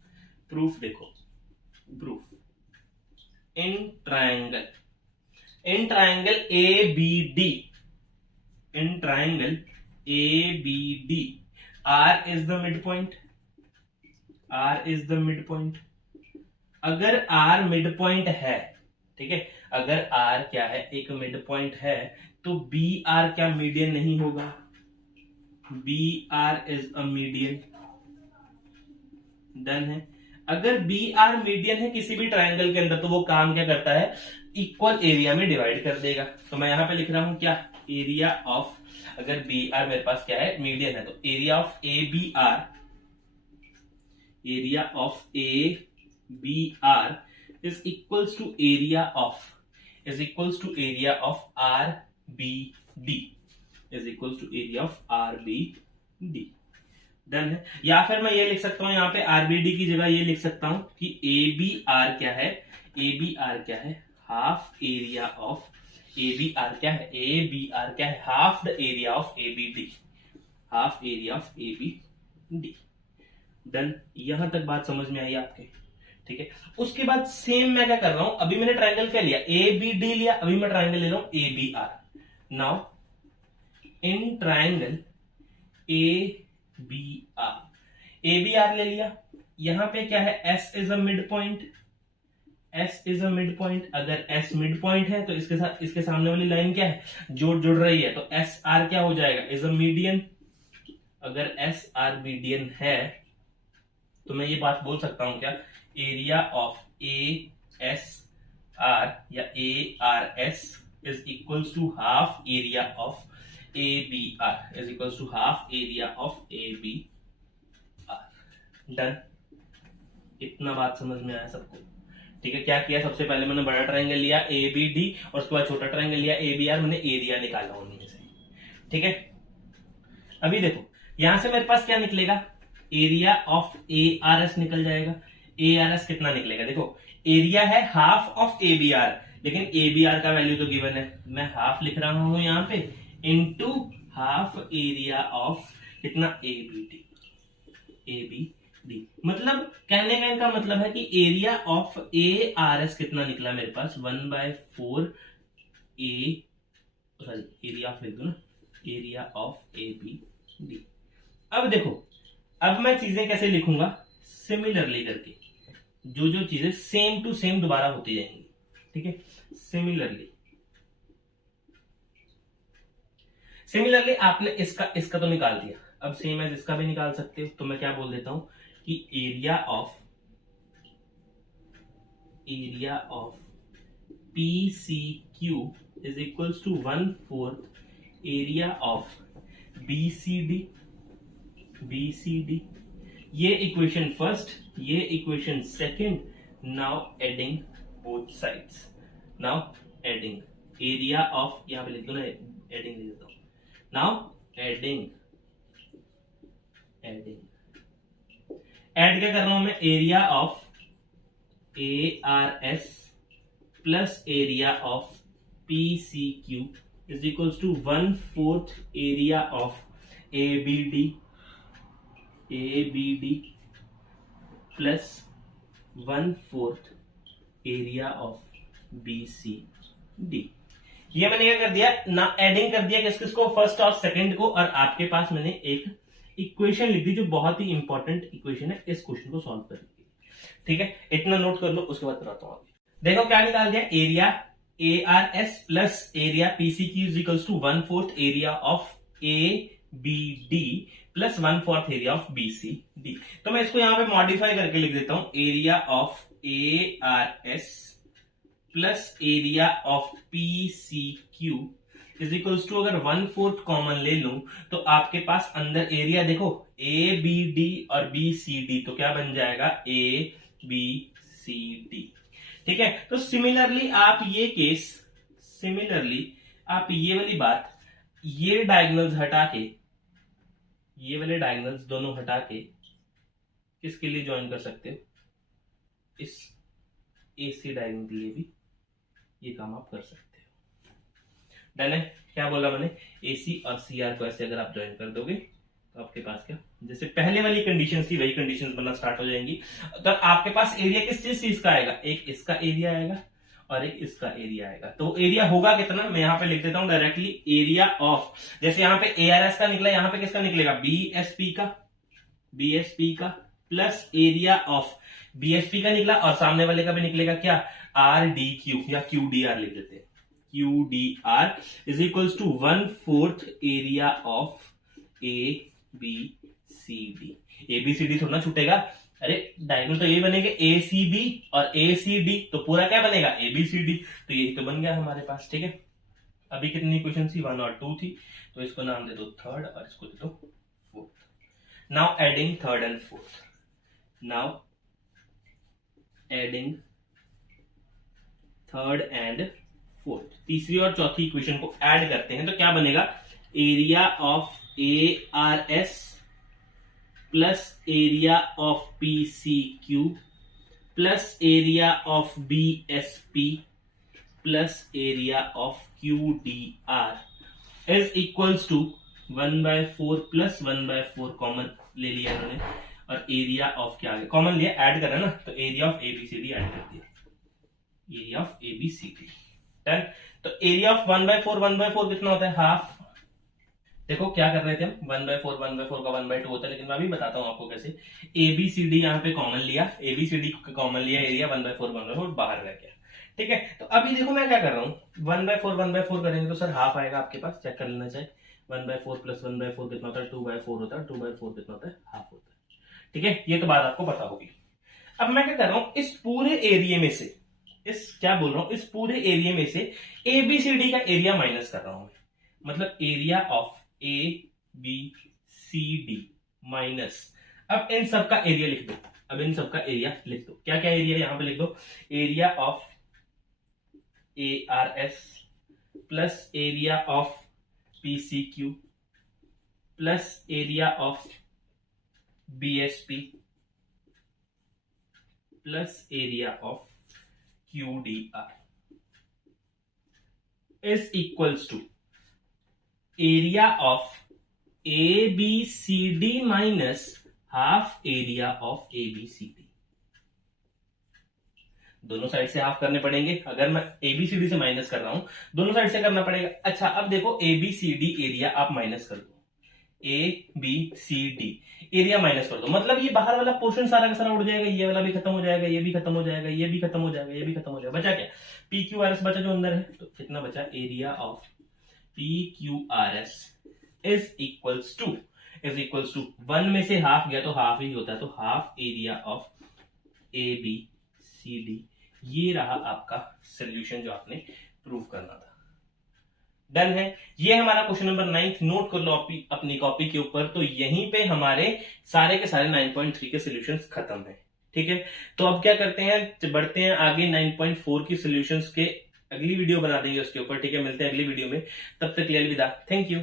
प्रूफ देखो, proof in triangle ABD, in triangle ABD R is the mid point, अगर R मिड पॉइंट है, ठीक है, अगर R क्या है, एक मिड पॉइंट है, तो BR क्या मीडियन नहीं होगा, BR is a median. Done है। अगर BR मीडियन है किसी भी ट्रायंगल के अंदर तो वो काम क्या करता है, इक्वल एरिया में डिवाइड कर देगा। तो मैं यहां पे लिख रहा हूं क्या, एरिया ऑफ, अगर BR मेरे पास क्या है, मीडियन है, तो area of ABR, area of ABR is equals to area of RBD is equals to area of RBD। Done है। या फिर मैं ये लिख सकता हूं, यहां पे RBD की जगह ये लिख सकता हूं कि ABR क्या है, हाफ एरिया ऑफ ABR क्या है, half the area of ABD, half area of ABD। Done, यहां तक बात समझ में आई आपके, ठीक है। उसके बाद सेम मैं क्या कर रहा हूं, अभी मैंने ट्रायंगल क्या लिया, ABD लिया, अभी मैं ट्रायंगल ले रहा हूं ABR। Now in triangle A B R ले लिया, यहां पे क्या है, S is a mid point, S is a mid point. अगर एस मिड पॉइंट है तो इसके साथ इसके सामने वाली लाइन क्या है, जुड़ रही है, तो एस आर क्या हो जाएगा, इज अ मीडियन। अगर एस आर मीडियन है तो मैं ये बात बोल सकता हूं क्या, area of A S R या A R S is equals to half area of A B R, is equals to half area of A B R. Done, इतना बात समझ में आया सबको? ठीक है, क्या किया, सबसे पहले मैंने बड़ा ट्रायंगल लिया ए बी डी और उसके बाद छोटा ट्रायंगल लिया ए बी आर, मैंने एरिया निकाला उनमें से। ठीक है, अभी देखो यहां से मेरे पास क्या निकलेगा, area of A R S निकल जाएगा। ए आर एस कितना निकलेगा, देखो एरिया है half of A B R, लेकिन ए बी आर का वैल्यू तो गिवन है, मैं हाफ लिख रहा हूं यहां पे, इनटू हाफ एरिया ऑफ कितना, A B D, A B D. मतलब कहने का इनका मतलब है कि area of A R S कितना निकला मेरे पास, 1/4 ए, सॉरी एरिया ऑफ लिख दो ना, area of A B D. अब देखो, अब मैं चीजें कैसे लिखूंगा, सिमिलरली करके, जो चीजें सेम टू सेम दोबारा होती जाएंगी। ठीक है, सिमिलरली आपने इसका तो निकाल दिया, अब सेम एज इसका भी निकाल सकते हो। तो मैं क्या बोल देता हूं कि area of P C Q is equals to 1/4 area of B C D. ये इक्वेशन फर्स्ट, ये equation second. Now adding both sides, now adding area of, यहां पे लिख दो ना, एडिंग लिख देता हूं। नाउ एडिंग ऐड क्या कर रहा हूं मैं, area of A R S plus area of P C Q is equals to 1/4 area of A B D plus 1/4 area of B C D. ये मैंने क्या कर दिया ना, एडिंग कर दिया किसको, फर्स्ट और सेकंड को, और आपके पास मैंने एक इक्वेशन लिख दी जो बहुत ही इंपॉर्टेंट इक्वेशन है इस क्वेश्चन को सॉल्व करने के लिए। ठीक है, इतना नोट कर लो, उसके बाद कराता हूं आगे। देखो क्या निकाल दिया, area A R S plus area P C Q is equals to 1/4 area of A B D plus 1/4 area of B C D. तो मैं इसको यहां पे मॉडिफाई करके लिख देता हूं, area of A R S plus area of P C Q is equals to, अगर 1/4 कॉमन ले लूं तो आपके पास अंदर एरिया देखो ए बी डी और बी सी डी, तो क्या बन जाएगा, ए बी सी डी। ठीक है, तो सिमिलरली आप ये केस, आप ये वाली बात, ये डायगोनल्स हटा के, ये वाले डायगोनल्स दोनों हटा के किसके लिए ज्वाइन कर सकते हो, इस AC डायगोनल के लिए भी ये काम आप कर सकते हो। डन है, क्या बोला मैंने, AC और CR को ऐसे अगर आप ज्वाइन कर दोगे तो आपके पास क्या, जैसे पहले वाली कंडीशन थी वही कंडीशंस बनना स्टार्ट हो जाएंगी। तो आपके पास एरिया किस चीज का आएगा, एक इसका एरिया आएगा और एक इसका एरिया आएगा। तो एरिया होगा कितना, मैं यहां पे लिख देता हूं डायरेक्टली, एरिया ऑफ, जैसे यहां पे ARS का निकला, यहां पे किसका निकलेगा, BSP का प्लस एरिया ऑफ BSP का निकला, और सामने वाले का भी निकलेगा क्या, RDQ या QDR लिख देते हैं, QDR is equals to 1/4 area of ABCD। ABCD थोड़ा छूटेगा, अरे डायगोनल तो ये बनेगा ACB और ACD, तो पूरा क्या बनेगा, ABCD। तो यही तो बन गया हमारे पास। ठीक है, अभी कितनी इक्वेशन थी, 1 और 2 थी, तो इसको नाम दे दो थर्ड और इसको दे दो fourth. Now adding third and fourth, now adding third and fourth, तीसरी और चौथी इक्वेशन को ऐड करते हैं तो क्या बनेगा, area of ARS plus area of PCQ plus area of BSP plus area of QDR is equals to 1/4 plus 1/4 common ले लिया इन्होंने, और एरिया ऑफ क्या आगे कॉमन लिया, ऐड करा ना, तो एरिया ऑफ ABCD ऐड कर दिया, एरिया ऑफ ABCD। डन। तो एरिया ऑफ 1/4 कितना होता है? हाफ। देखो क्या कर रहे थे हम, 1/4 का 1/2 होता है, लेकिन मैं अभी बताता हूं आपको कैसे। ABCD यहाँ पे कॉमन लिया, ABCD कॉमन लिया, एरिया 1/4 बाहर रह गया। ठीक है, तो अभी देखो मैं क्या कर रहा हूँ, 1/4 करेंगे तो सर हाफ आएगा आपके पास, चेक कर लेना चाहिए। 1/4 प्लस 1/4 कितना होता है? 2/4 होता है। 2/4 कितना होता है? हाफ होता है। ठीक है, ये तो बात आपको पता होगी। अब मैं क्या कर रहा हूं, इस पूरे एरिया में से, इस क्या बोल रहा हूं, इस पूरे एरिया में से ABCD का एरिया माइनस कर रहा हूं। मतलब एरिया ऑफ ABCD माइनस, अब इन सब का एरिया लिख दो। अब इन सब का एरिया लिख दो। क्या क्या एरिया यहां पे लिख दो? Area of ARS plus area of PCQ plus area of BSP plus area of QDR is equals to area of ABCD minus half area of ABCD। दोनों साइड से हाफ करने पड़ेंगे। अगर मैं ABCD से माइनस कर रहा हूं, दोनों साइड से करना पड़ेगा। अच्छा, अब देखो ABCD एरिया आप माइनस कर दो, ABCD एरिया माइनस कर दो, मतलब ये बाहर वाला पोर्शन सारा का सारा उड़ जाएगा, ये वाला भी खत्म हो जाएगा, ये भी खत्म हो जाएगा, ये भी खत्म हो जाएगा, ये भी खत्म हो जाएगा। बचा क्या? PQRS बचा जो अंदर है। तो कितना बचा? Area of PQRS is equals to 1 में से हाफ गया तो हाफ ही होता है, तो हाफ एरिया ऑफ ABCD। ये रहा आपका सोल्यूशन जो आपने प्रूव करना था। डन है। ये हमारा क्वेश्चन नंबर 9 नोट कर लो अपनी कॉपी के ऊपर। तो यहीं पे हमारे सारे के सारे 9.3 के सॉल्यूशंस खत्म है। ठीक है, तो अब क्या करते हैं, बढ़ते हैं आगे 9.4 की सॉल्यूशंस के। अगली वीडियो बना देंगे उसके ऊपर। ठीक है, मिलते हैं अगली वीडियो में, तब तक के लिए अलविदा, थैंक यू।